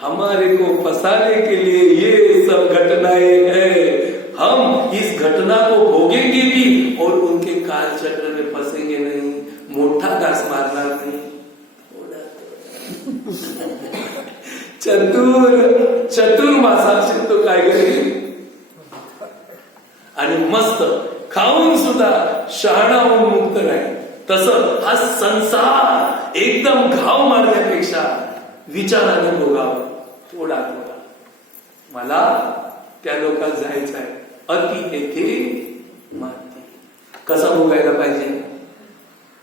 हमारे को फंसाने के लिए ये सब घटनाएं है, हम इस घटना को भोगेंगे भी और उनके काल चक्र में फंसेंगे नहीं. मोठा घास मारणार नाही. चतुर मासा असेल तो काय करेल? आणि मस्त खाऊन सुद्धा शहाणा होऊन मुक्त राहील. तसं हा संसार एकदम घाव मारण्यापेक्षा विचाराने भोगावं. थोडा मला त्या लोकात जायचं आहे. अति येथे माती. कसा भोगायला पाहिजे?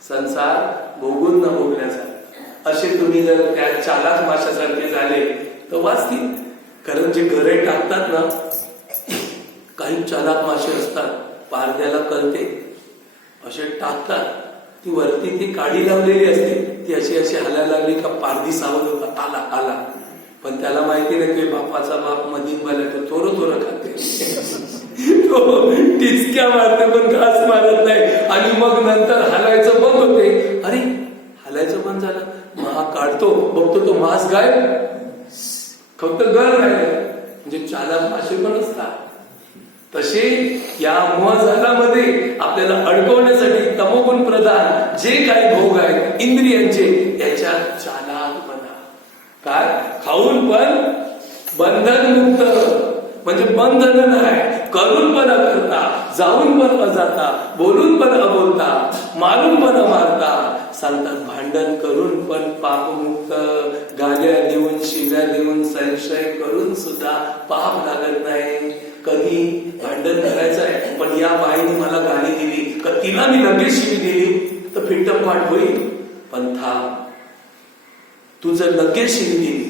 संसार भोगून न भोगण्याचा. असे तुम्ही जर त्या चालाक माशासारखे झाले तर वाचतील. कारण जे घरे टाकतात ना, काही चालाक मासे असतात, पारद्याला कळते असे टाकतात. ती वरती ती काडी लावलेली असते, ती अशी हलायला लागली का पारदी सावध होता, आला. पण त्याला माहिती नाही की बापाचा बाप मधीन मला तो थोडं खाते. तो टिचक्या मारते पण घास मारत नाही. आणि मग नंतर हलायचं बंद होते. अरे हलायचं बंद झालं, मग हा काढतो, बघतो तो मांस गायब, फक्त गर राहिलं. म्हणजे चालाक मासे पण असतात. तसे या मोहजालामध्ये आपल्याला अडकवण्यासाठी तमोगुण प्रधान जे काही भोग आहेत इंद्रियांचे, याच्यात चालाकपणा. काय? खाऊन पण बंधन मुक्त, म्हणजे बंधन नाही. करून पण करता, जाऊन पण अजाता, बोलून पण अबोलता, मारून पण अमारता. सांगतात भांडण करून पण पापमुक्त, गाल्या देऊन शिव्या देऊन संशय करून सुद्धा पाप लागत नाही. कधी भांडण करायचं आहे पण या बाईने मला गाली दिली का तिला मी लगेच शिवी दिली तर फिट्टपाट होईल. पण थांब, तू जर लगेच शिवी दिली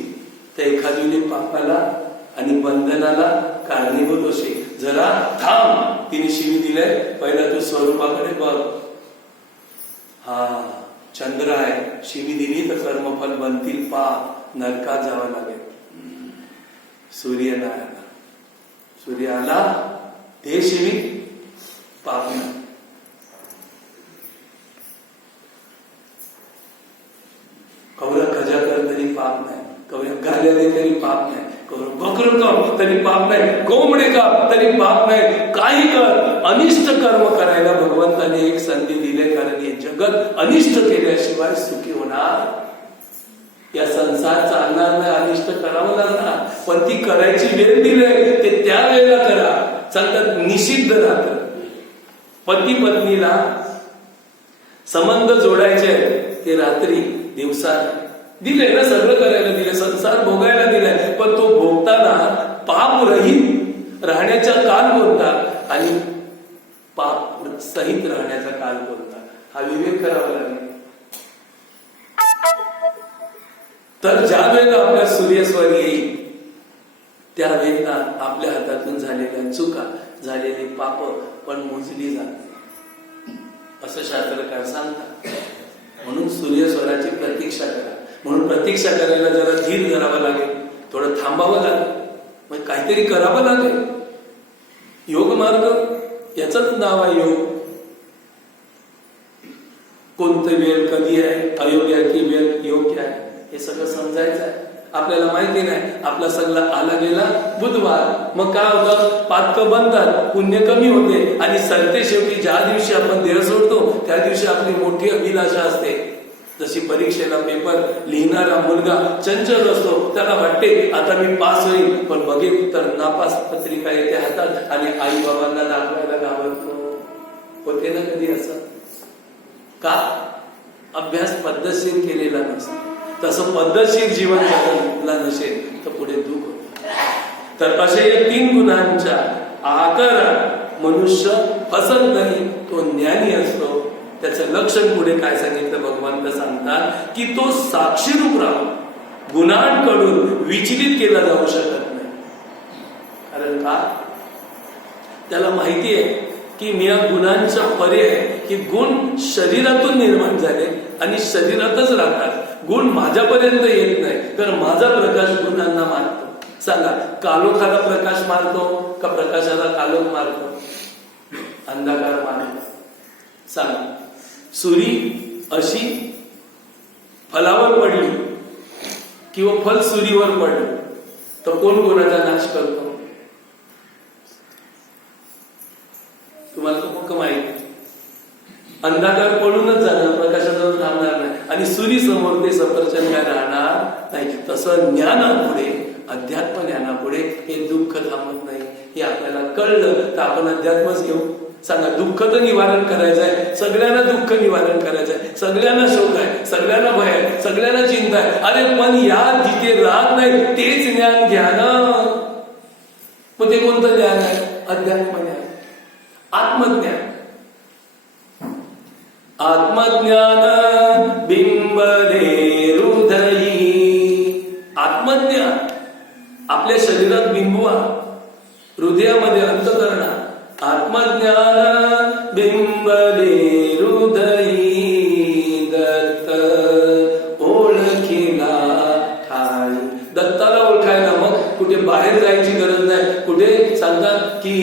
तर एखादीने पापाला आणि बंधनाला कारणीभूत होशील. जरा थांब, तिने शिवी दिलंय, पहिला तू स्वरूपाकडे बघ. हा चंद्र आहे, शिवी दिली तर कर्मफल बनतील पाप, नरकात जावं लागेल. सूर्य नाही आला, सूर्य आला ते शिवी, पाप नाही. कवरा खजा कर तरी पाप नाही, कवऱ्या गाल्या दे तरी पाप नाही, बकर का तरी पाप नाही, कोंबडे का तरी पाप नाही. काही कर, अनिष्ट कर्म करायला भगवंताने एक संधी दिले. कारण हे जगत अनिष्ट केल्याशिवाय सुखी होणार या संसार चालणार नाही, अनिष्ट करावं लागणार, पण ती करायची वेळ दिली ते त्या वेळेला करा. सांगतात निषिद्ध राहतं. पती पत्नीला संबंध जोडायचे ते रात्री दिवसा दिले ना, सगळं करायला दिले, संसार भोगायला दिलाय, पण तो भोगताना पाप रहित राहण्याचा काल कोणता आणि पाप सहित राहण्याचा काल कोणता, हा विवेक करावा लागेल. तर ज्या वेळेला आपल्या सूर्यस्वर येईल त्यावेळेला आपल्या हातातून झालेल्या चुका, झालेली पाप पण मोजली जाते असं शास्त्रकार सांगतात. म्हणून सूर्यस्वराची प्रतीक्षा करा. म्हणून प्रतीक्षा करायला जरा धीर धरावा लागेल, थोडं थांबावं लागेल, मग काहीतरी करावं लागेल. योग मार्ग याचंच नाव आहे योग. कोणती वेळ कधी आहे, अयोग्य की वेळ योग्य आहे, हे सगळं समजायचं आहे. आपल्याला माहिती नाही, आपला सगळा आला गेला बुधवार, मग काय होतं, पातकं बनतात, पुण्य कमी होते आणि सरते शेवटी ज्या दिवशी आपण देह सोडतो त्या दिवशी आपली मोठी अभिलाषा असते. जशी परीक्षेला पेपर लिहिणारा मुलगा चंचल असतो, त्याला वाटते आता मी पास होईल, पण बघेल तर नापास पत्रिका येते हातात आणि आई बाबांना दाखवायला घाबरतो. होते ना कधी असं? का? अभ्यास पद्धतशीर केलेला नसतो. तसं पद्धतशीर जीवन जगला नसेल तर पुढे दुःख होतं. तर असे या 3 गुणांच्या आकारात मनुष्य फसत नाही, तो ज्ञानी असतो. त्याचं लक्षण पुढे काय सांगितलं भगवंत सांगतात की तो साक्षीरूप राहून गुणांकडून विचलित केला जाऊ शकत नाही. कारण का? त्याला माहिती आहे की मी या गुणांच्या पर्याय की गुण शरीरातून निर्माण झाले आणि शरीरातच राहतात. गुण माझ्यापर्यंत येत नाही, तर माझा प्रकाश गुणांना मारतो. सांगा, कालोखाला प्रकाश मारतो का प्रकाशाला कालोख मारतो? अंधकार मारतो. सांगा, सुरी अशी फलावर पडली किंवा फल सुरीवर पडलं तर कोण गुणाचा नाश करतो? तुम्हाला तो पक्क माहिती. अंधकार पडूनच जाणार, प्रकाशाजवळ थांबणार नाही आणि सुरी समोर ते सफरचंद काय राहणार नाही. तसं ज्ञानापुढे, अध्यात्म ज्ञानापुढे हे दुःख थांबत नाही. हे आपल्याला कळलं तर आपण अध्यात्मच घेऊ. सांगा, दुःख तर निवारण करायचं आहे, सगळ्यांना दुःख निवारण करायचं आहे, सगळ्यांना शोक आहे, सगळ्यांना भय आहे, सगळ्यांना चिंता आहे. अरे पण या जिथे राहत नाही तेच ज्ञान घ्या ना. मग ते कोणतं ज्ञान आहे? अध्यात्म ज्ञान, आत्मज्ञान. आत्मज्ञान बिंबले हृदयी. आत्मज्ञान आपल्या शरीरात बिंबवा, हृदयामध्ये अंतःकरणात. आत्मज्ञान बिंबले हृदयी दत्त ओळखिला ठाई. दत्ताला ओळखायला मग कुठे बाहेर जायची गरज नाही. कुठे सांगतात की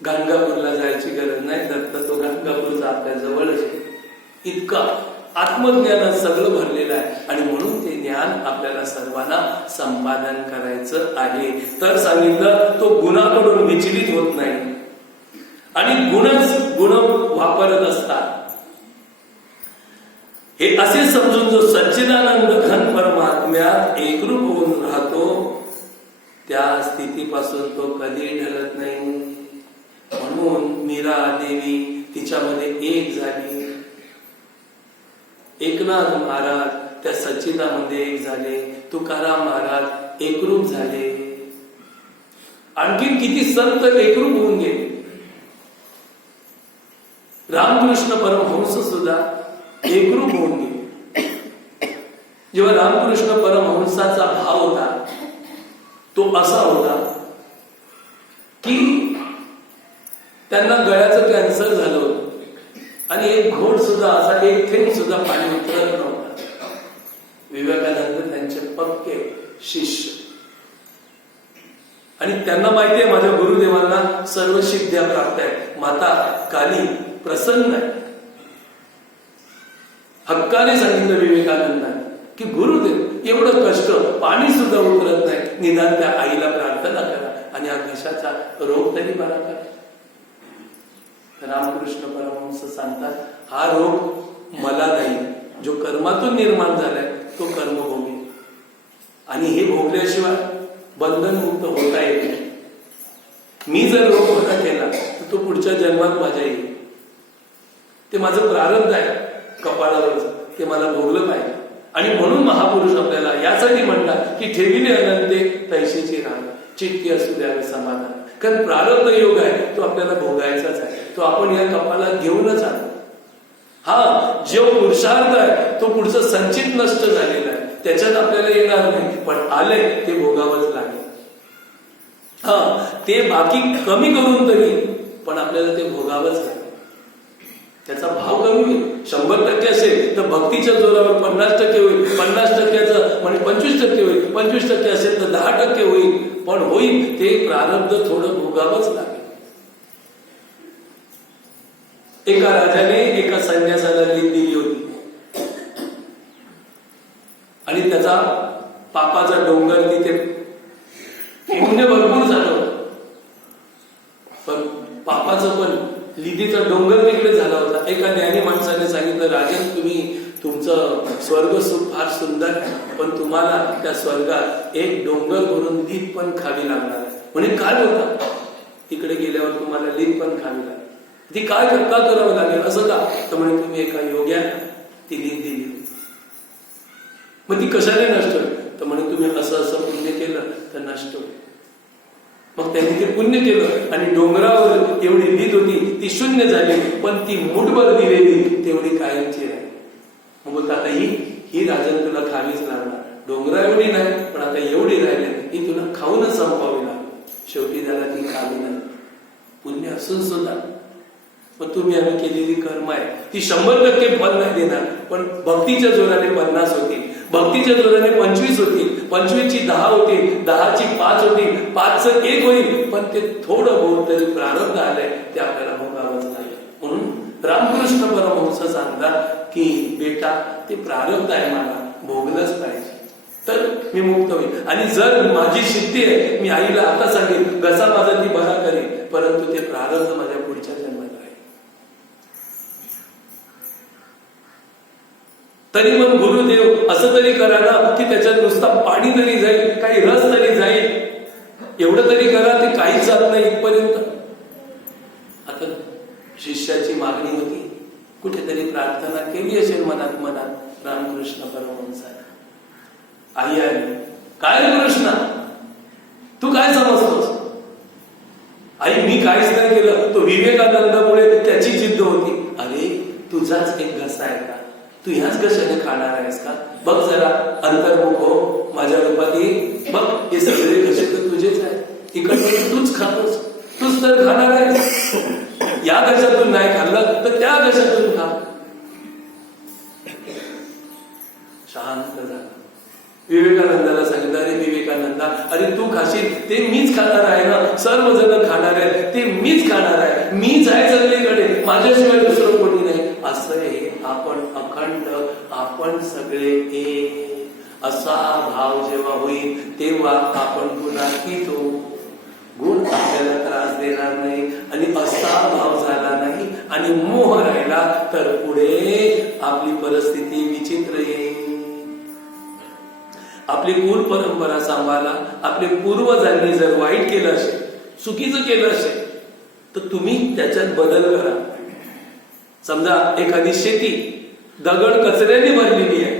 गाणगापूरला जायची गरज नाही, दत्त तो गाणगापूरचा आपल्या जवळच आहे. इतका आत्मज्ञानात सगळं भरलेलं आहे आणि म्हणून ते ज्ञान आपल्याला सर्वांना संपादन करायचं आहे. तर सांगितलं तो गुणाकडून विचलित होत नाही आणि गुणच गुण वापरत असतात. हे असे समजून जो सच्चिदानंद घन परमात्म्यात एकरूप होऊन राहतो त्या स्थितीपासून तो कधी ढळत नाही. म्हणून मीरा देवी तिच्यामध्ये एक झाली. एकनाथ महाराज त्या सच्चिदामध्ये एक झाले. तुकाराम महाराज एकरूप झाले. आणखी किती संत एकरूप होऊन गेले. रामकृष्ण परमहंस सुद्धा एकरूप होऊन गेले. जेव्हा रामकृष्ण परमहंसाचा भाव होता तो असा होता की त्यांना गळ्याचं कॅन्सर झालं होतं आणि एक घोट सुद्धा असा, एक थेंब सुद्धा पाणी उतरत नव्हता. विवेकानंद त्यांचे पक्के शिष्य आणि त्यांना माहिती आहे माझ्या गुरुदेवांना सर्व सिद्ध्या प्राप्त आहेत, माता काली प्रसन्न आहे. हक्काने सांगितलं विवेकानंदाने की गुरुदेव एवढं कष्ट, पाणी सुद्धा उतरत नाही, निदान त्या आईला प्रार्थना करा आणि हा घशाचा रोग तरी बरा करा. रामकृष्ण परमहंस सांगतात हा रोग मला नाही, जो कर्मातून निर्माण झालाय तो कर्मभोगी. आणि हे भोगल्याशिवाय बंधनमुक्त होता येत नाही. मी जर रोगपणा केला तर तो पुढच्या जन्मात माझ्या येईल. ते माझं प्रारब्ध आहे कपाळावरचं, ते मला भोगलं पाहिजे. आणि म्हणून महापुरुष आपल्याला यासाठी म्हणतात की ठेविले अनंते तैशीची राह, चित्ती असू द्यावे समाधान. कारण प्रारब्ध योग आहे तो आपल्याला भोगायचाच आहे, तो आपण या कपाळात घेऊनच आलो. हा जो पुरुषार्थ आहे तो पुढचं संचित नष्ट झालेला आहे, त्याच्यात आपल्याला येणार नाही, पण आले ते भोगावंच लागेल. हा ते बाकी कमी करून तरी पण आपल्याला ते भोगावंच लागेल. त्याचा भाव कमी होईल. 100% असेल तर भक्तीच्या जोरावर 50% होईल, 50%चं म्हणजे 25% होईल, 25% असेल तर 10% होईल, पण होईल ते प्रारब्ध थोडं भोगावंच लागेल. एका राजाने एका संन्यासाला लीड दिली होती आणि त्याचा पापाचा डोंगर तिथे पुण्य भरपूर झालं होतं, पण पापाचं पण लिदीचा डोंगर तिकडे झाला होता. एका ज्ञानी माणसाने सांगितलं, राजन तुम्ही तुमचं स्वर्ग सुख फार सुंदर आहे, पण तुम्हाला त्या स्वर्गात एक डोंगर भरून लीद पण खावी लागणार आहे. म्हणजे काय होता, तिकडे गेल्यावर तुम्हाला लीद पण खावी लागेल. ती काय का करावं लागेल असं का, तर म्हणे तुम्ही एका योग्या ती लीद दिली. मग ती कशाने नष्ट होईल, तर म्हणे तुम्ही असं असं पुण्य केलं तर नष्ट होईल. मग त्यांनी ते पुण्य केलं आणि डोंगरावर एवढी लीद होती ती शून्य झाली, पण ती मुठभर दिलेली तेवढी कायमची राहिली. मग बोलता आता ही राजन तुला खावीच लागणार, डोंगरा एवढी नाही पण आता एवढी राहिली, ही तुला खाऊनच संपवावी लागली. शेवटी त्याला ती खावी नाही. पुण्य असून सुद्धा मग तुम्ही आम्ही केलेली कर्म आहे ती 100% फल नाही देणार, पण भक्तीच्या जोराने 50 होती, भक्तीच्या जोराने 25 होती, 25ची 10 होती, 10ची 5 होती, 5चं 1 होईल, पण ते थोडं बहुत तरी प्रारब्ध आलंय ते आपल्याला भोगावंच लागेल. म्हणून रामकृष्ण परमहंस सांगतात की बेटा ते प्रारब्ध आहे, मला भोगलंच पाहिजे तर मी मुक्त होईल. आणि जर माझी सिद्धी आहे, मी आईला आता सांगेन कसा माझा ती बरा करेल, परंतु ते प्रारब्ध माझ्या पुढच्या जन्मात राहील. तरी मग गुरुदेव असं तरी करा ना की त्याच्यात नुसता पाणी तरी जाईल, काही रस तरी जाईल, एवढं तरी करा, ते काहीच जात नाही इथपर्यंत. आता शिष्याची मागणी होती, कुठेतरी प्रार्थना केली असेल मनात मनात, रामकृष्ण परमहंसाने आई आहे, काय रे कृष्णा तू काय समजतोस? आई मी काहीच नाही केलं, तो विवेकानंदामुळे त्याची जिद्द होती. अरे तुझाच एक घसा आहे का, तू ह्याच घशाने खाणार आहेस का? बघ जरा अंतर्मुख हो, माझ्या रूपात ये, बघ हे सगळे घसे तर तुझेच आहे, इकडे तूच खातोस, तूच तर खाणार आहेस. या घशातून नाही खाल्लं तर त्या घशातून खा. शांत झाला. विवेकानंदाला सांगितलं, अरे विवेकानंदा, अरे तू खाशील ते मीच खाणार आहे ना, सर्वजण खाणार आहे ते मीच खाणार आहे, मीच आहे सगळीकडे, माझ्याशिवाय दुसरं कोणी नाही. असं हे आपण अखंड, आपण सगळे एक असा भाव जेव्हा होईल तेव्हा आपण गुणातीत होऊ. गुण आपल्याला त्रास देणार नाही आणि असा भाव झाला नाही आणि मोह राहिला तर पुढे आपली परिस्थिती विचित्र येईल. आपली कुल परंपरा सांभाळा. आपले पूर्वजांनी जर वाईट केलं असेल, चुकीचं केलं असेल तर तुम्ही त्याच्यात बदल करा. समजा एखादी शेती दगड कचऱ्याने भरलेली आहे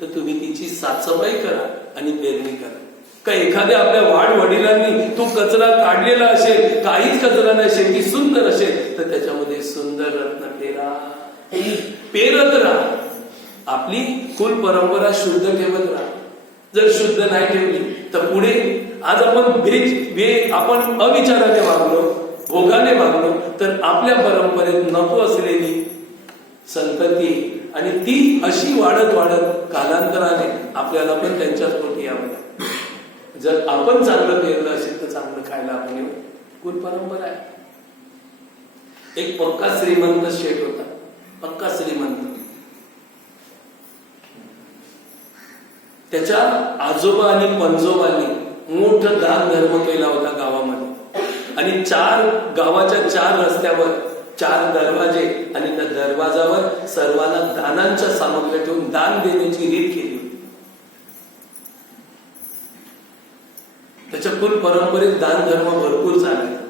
तर तुम्ही तिची साफसफाई करा आणि पेरणी करा. का एखाद्या आपल्या वडिलांनी तो कचरा काढलेला असेल, काहीच कचरा नाही, शेती सुंदर असेल तर त्याच्यामध्ये सुंदर रत्न पेरा, पेरत राहा. आपली कुल परंपरा शुद्ध ठेवत राहा. जर शुद्ध नाही ठेवली तर पुढे आज आपण आपण अविचाराने वागलो, भोगाने वागलो तर आपल्या परंपरेत नको असलेली संतती आणि ती अशी वाढत वाढत कालांतराने आपल्याला पण त्यांच्याच पोटी यावं. जर आपण चांगलं पेरलं असेल तर चांगलं खायला आपण येऊ. कुल परंपरा आहे. एक पक्का श्रीमंत शेठ होता, पक्का श्रीमंत. त्याच्या आजोबा आणि पंजोबांनी मोठं दान धर्म केला होता गावामध्ये आणि गावाच्या 4 रस्त्यावर 4 दरवाजे आणि त्या दरवाजावर सर्वांना दानांच्या सामग्र्या ठेवून दान देण्याची रीत केली होती. त्याच्या कुल परंपरेत दान धर्म भरपूर चालायचा.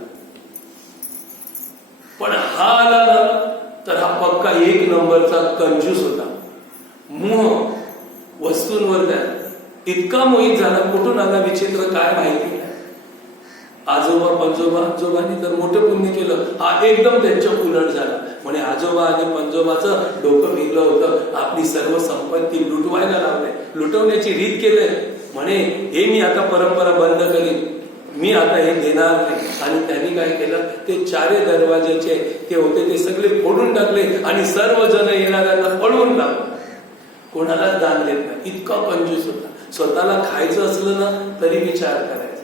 पण हा आला ना तर हा पक्का 1 नंबरचा कंजूस होता. मोह वस्तूंवर त्या इतका मोहित झाला, कुठून आला विचित्र काय माहिती नाही. आजोबांनी तर मोठं पुण्य केलं, हा एकदम त्यांच्या उलट झाला. म्हणे आजोबा आणि पंजोबाचं डोकं फिरलं होतं, आपली सर्व संपत्ती लुटवायला लावले, लुटवण्याची रीत केले. म्हणे हे मी आता परंपरा बंद करीन, मी आता हे देणार नाही. आणि त्यांनी काय केलं, ते 4 दरवाजाचे ते होते ते सगळे फोडून टाकले आणि सर्व जण येणाऱ्यांना पळवून टाकले. कोणालाच दान देत नाही, इतका कंजूस होता. स्वतःला खायचं असलं ना तरी विचार करायचा.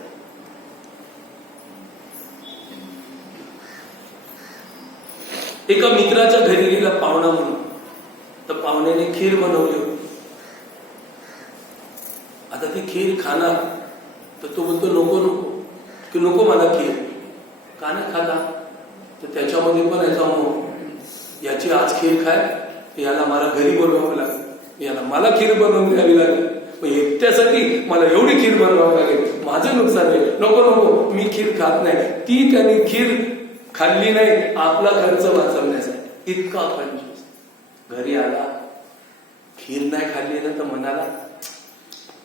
एका मित्राच्या घरी गेला पाहुणा म्हणून, तर पाहुण्याने खीर बनवली होती. आता ती खीर खाणार, तर तो बोलतो नको नको, की नको मला खीर. का नाही खाता, तर त्याच्यामध्ये पण याचा मोह, याची आज खीर खाय, याला मला घरी बोलवावं लागेल, याला मला खीर बनवून द्यावी लागेल, एकट्यासाठी मला एवढी खीर बनवावं लागेल, माझं नुकसान आहे, नको नको मी खीर खात नाही. ती त्याने खीर खाल्ली नाही आपला खर्च वाचवण्यासाठी. इतका कंजूस. घरी आला, खीर नाही खाल्ली ना तर म्हणाला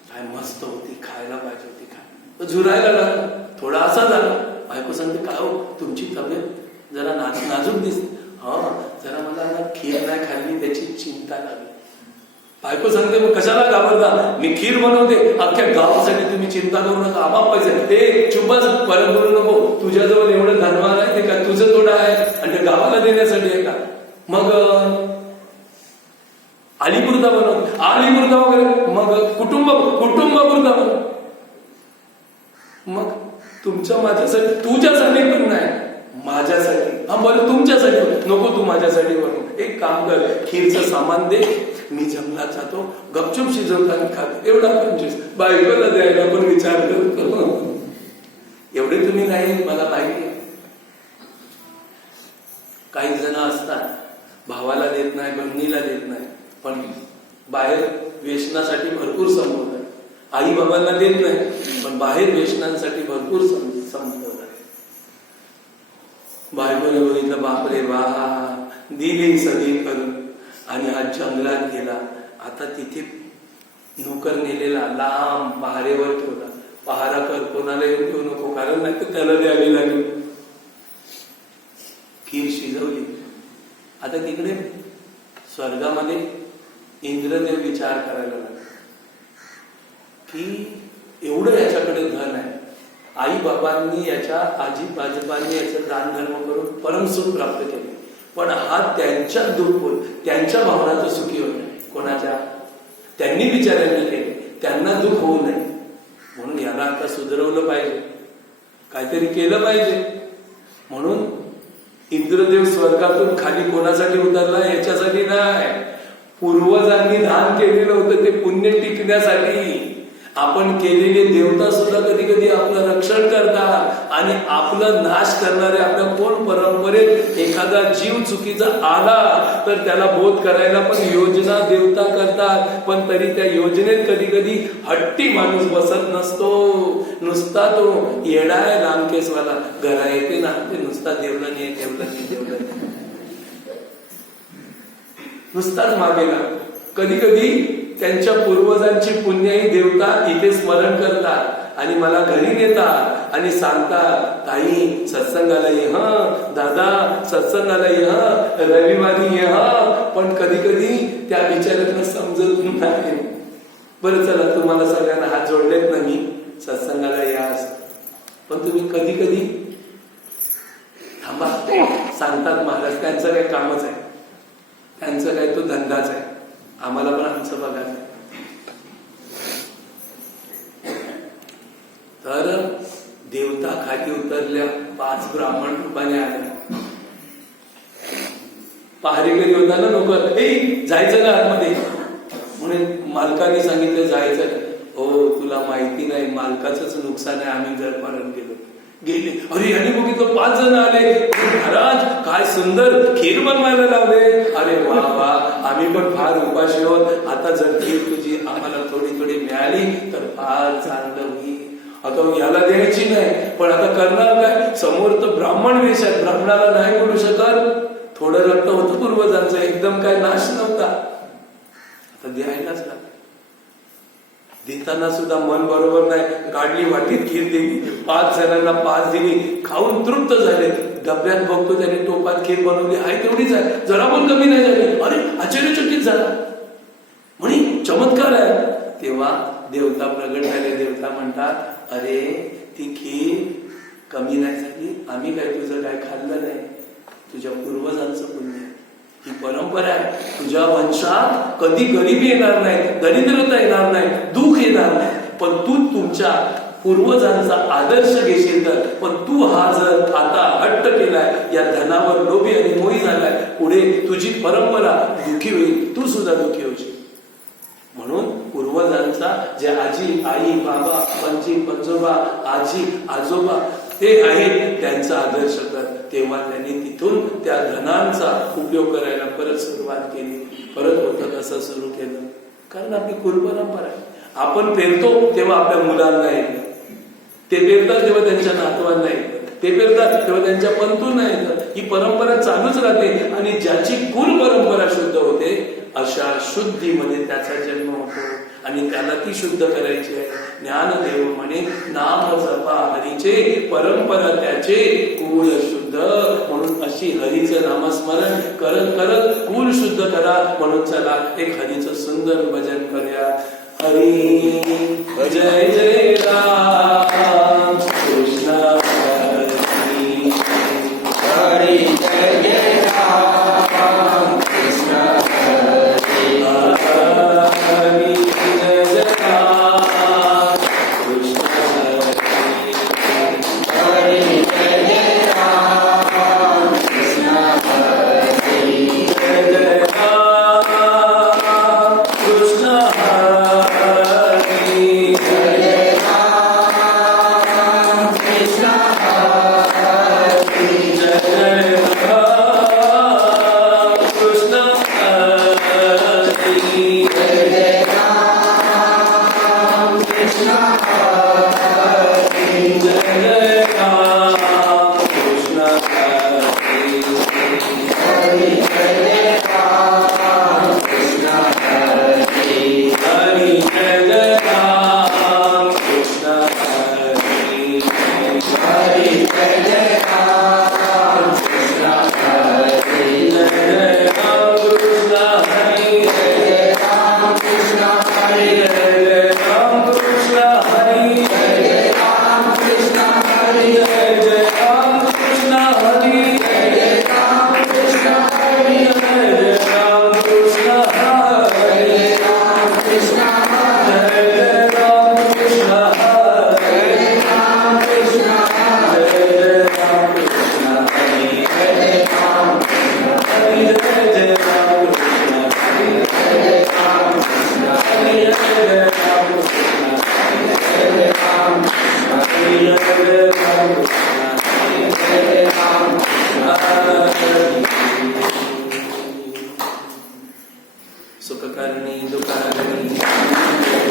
काय मस्त होती, खायला पाहिजे होती, काय झुरायला लागला. थोडा असा झाला. बायको सांगते काय हो तुमची तब्येत जरा नाजूक दिसते. हा जरा मला ना खीर नाही खाल्ली त्याची चिंता लागली. बायको सांगते मग कशाला घाबरता, मी खीर बनवते अख्ख्या गावासाठी, तुम्ही चिंता करू नका, आबाप पैसे ते चुपच परत बोलू नको, तुझ्याजवळ एवढं धनवान आहे ते का तुझं थोडं आहे आणि ते गावाला देण्यासाठी आहे का. मग अलीपुरता बनव, अलीपुरता वगैरे, मग कुटुंबापुरता बनव. मग तुमच्या माझ्यासाठी, तुझ्यासाठी पण नाही माझ्यासाठी. हा बरं तुमच्यासाठी, नको तू माझ्यासाठी बनव. एक काम कर, खीरचं सामान दे, मी जंगलात जातो, गपचूप शिजवताना खाते. एवढा कंजूस. बायकोला द्यायला पण विचार करतो. एवढे तुम्ही नाही मला माहिती. काही जण असतात भावाला देत नाही, बहिणीला देत नाही, पण बाहेर व्यसनासाठी भरपूर संपवतात. आई बाबांना देत नाही पण बाहेर व्यसनांसाठी भरपूर संपवतात. बायकोने बघितलं, बापरे बा, दिली सगळी करून आणि हा जंगलात गेला. आता तिथे नोकर नेलेला, लांब पहारेवर ठेवला. पहारा कर, कोणाला येऊन ठेवू नको, कारण नाही तर त्याला द्यावी लागेल. खीर शिजवली. आता तिकडे स्वर्गामध्ये इंद्रदेव विचार करायला लागला की एवढं याच्याकडे धन आहे, आई बाबांनी याच्या आजी आजोबांनी याचं दान धर्म करून परमसुख प्राप्त केले, पण हा त्यांच्या दुःख, त्यांच्या भावनाचं सुखी होत नाही. कोणाच्या, त्यांनी विचारायला केले, त्यांना दुःख होऊ नये म्हणून याला आता सुधरवलं पाहिजे, काहीतरी केलं पाहिजे. म्हणून इंद्रदेव स्वर्गातून खाली कोणासाठी उतरला, याच्यासाठी नाही, पूर्वजांनी दान केलेलं होतं ते पुण्य टिकण्यासाठी. आपण केलेले देवता सुद्धा कधी कधी आपलं रक्षण करतात आणि आपलं नाश करणारे आपल्या कोण परंपरेत एखादा जीव चुकीचा आला तर त्याला बोध करायला पण योजना देवता करतात. पण तरी त्या योजनेत कधी कधी हट्टी माणूस बसत नसतो. नुसता तो येडाय लांबकेसवाला घरा येते ना, ते नुसता देवलं नाही नुसताच मागे लागतो. कधी कधी त्यांच्या पूर्वजांची पुण्याई देवता इथे स्मरण करतात आणि मला घरी नेतात आणि सांगतात, ताई सत्संगाला ये, दादा सत्संगाला ये, रविवारी ये. पण कधी कधी त्या विचारांना समजत नाही. बरं चला तुम्हाला सगळ्यांना हात जोडलेत ना मी, सत्संगाला या, पण तुम्ही कधी कधी थांबा. सांगतात महाराज त्यांचं काही कामच आहे, त्यांचं काही तो धंदाच आहे, आम्हाला पण आमचं बघायचं. तर देवता खाली उतरल्या, 5 ब्राह्मण रूपाने आल्या. पहारेकरी होता ना नोकर, जायचं का आतमध्ये, म्हणून मालकाने सांगितलं जायचं. हो तुला माहिती नाही, मालकाचंच नुकसान आहे आम्ही जर परत गेलो. गेले. अरे यांनी बघितलं 5 जण आले. महाराज काय सुंदर खीर बनवायला लावले. अरे वा वा, आम्ही पण फार उपाशी आहोत. आता जर खीर तुझी आम्हाला थोडी थोडी मिळाली तर फार चांगलं होईल. आता याला द्यायची नाही, पण आता करणार काय? समोर तर ब्राह्मण वेश आहे, ब्राह्मणाला नाही बोलू शकत. थोडं रक्त होतं पूर्वजांचं, एकदम काय नाश नव्हता. आता द्यायलाच लागलं. देताना सुद्धा मन बरोबर नाही. काढली वाटीत खीर दिली, 5 जणांना 5 दिली, खाऊन तृप्त झाले. डब्यात बघतो त्याने टोपात खीर बनवली आहे, तेवढीच आहे, जरा पण कमी नाही झाली. अरे आश्चर्यचकित झाला, म्हणे चमत्कार आहे. तेव्हा देवता प्रगट झाले. देवता म्हणतात, अरे ती खीर कमी नाही झाली, आम्ही काय तुझं काय खाल्लं नाही, तुझ्या पूर्वजांचं पुण्य. ही परंपरा आहे. तुझ्या वंशात कधी गरिबी येणार नाही, दरिद्रता येणार नाही, दुःख येणार नाही. पण तू तुमच्या पूर्वजांचा आदर्श घेशील तर. पण तू हा जर आता हट्ट केलाय, या धनावर लोभी आणि मोही झालाय, पुढे तुझी परंपरा दुःखी होईल, तू सुद्धा दुःखी होशील. म्हणून पूर्वजांचा जे आजी आई बाबा पणजी पंजोबा आजी आजोबा ते आहेत, त्यांचा आदर्श कर. तेव्हा त्यांनी तिथून त्या धनांचा उपयोग करायला परत सुरुवात केली. परत होतं कसं सुरू केलं, कारण आपली कुलपरंपरा आहे. आपण पेरतो तेव्हा आपल्या मुलांना येतं, ते पेरतात तेव्हा त्यांच्या नातवांना येतं, ते पेरतात तेव्हा त्यांच्या पंतूंना येतं. ही परंपरा चालूच राहते. आणि ज्याची कुल परंपरा शुद्ध होते, अशा शुद्धीमध्ये त्याचा जन्म होतो आणि त्याला ती शुद्ध करायची आहे. ज्ञानदेव म्हणे, नाम जपा हरीचे, परंपरा त्याचे कुळ शुद्ध. म्हणून अशी हरीचं नामस्मरण करत करत कुळ शुद्ध करा. म्हणून चला एक हरीचं सुंदर भजन करूया. हरी जय जय राम कृष्ण हरी हरी जय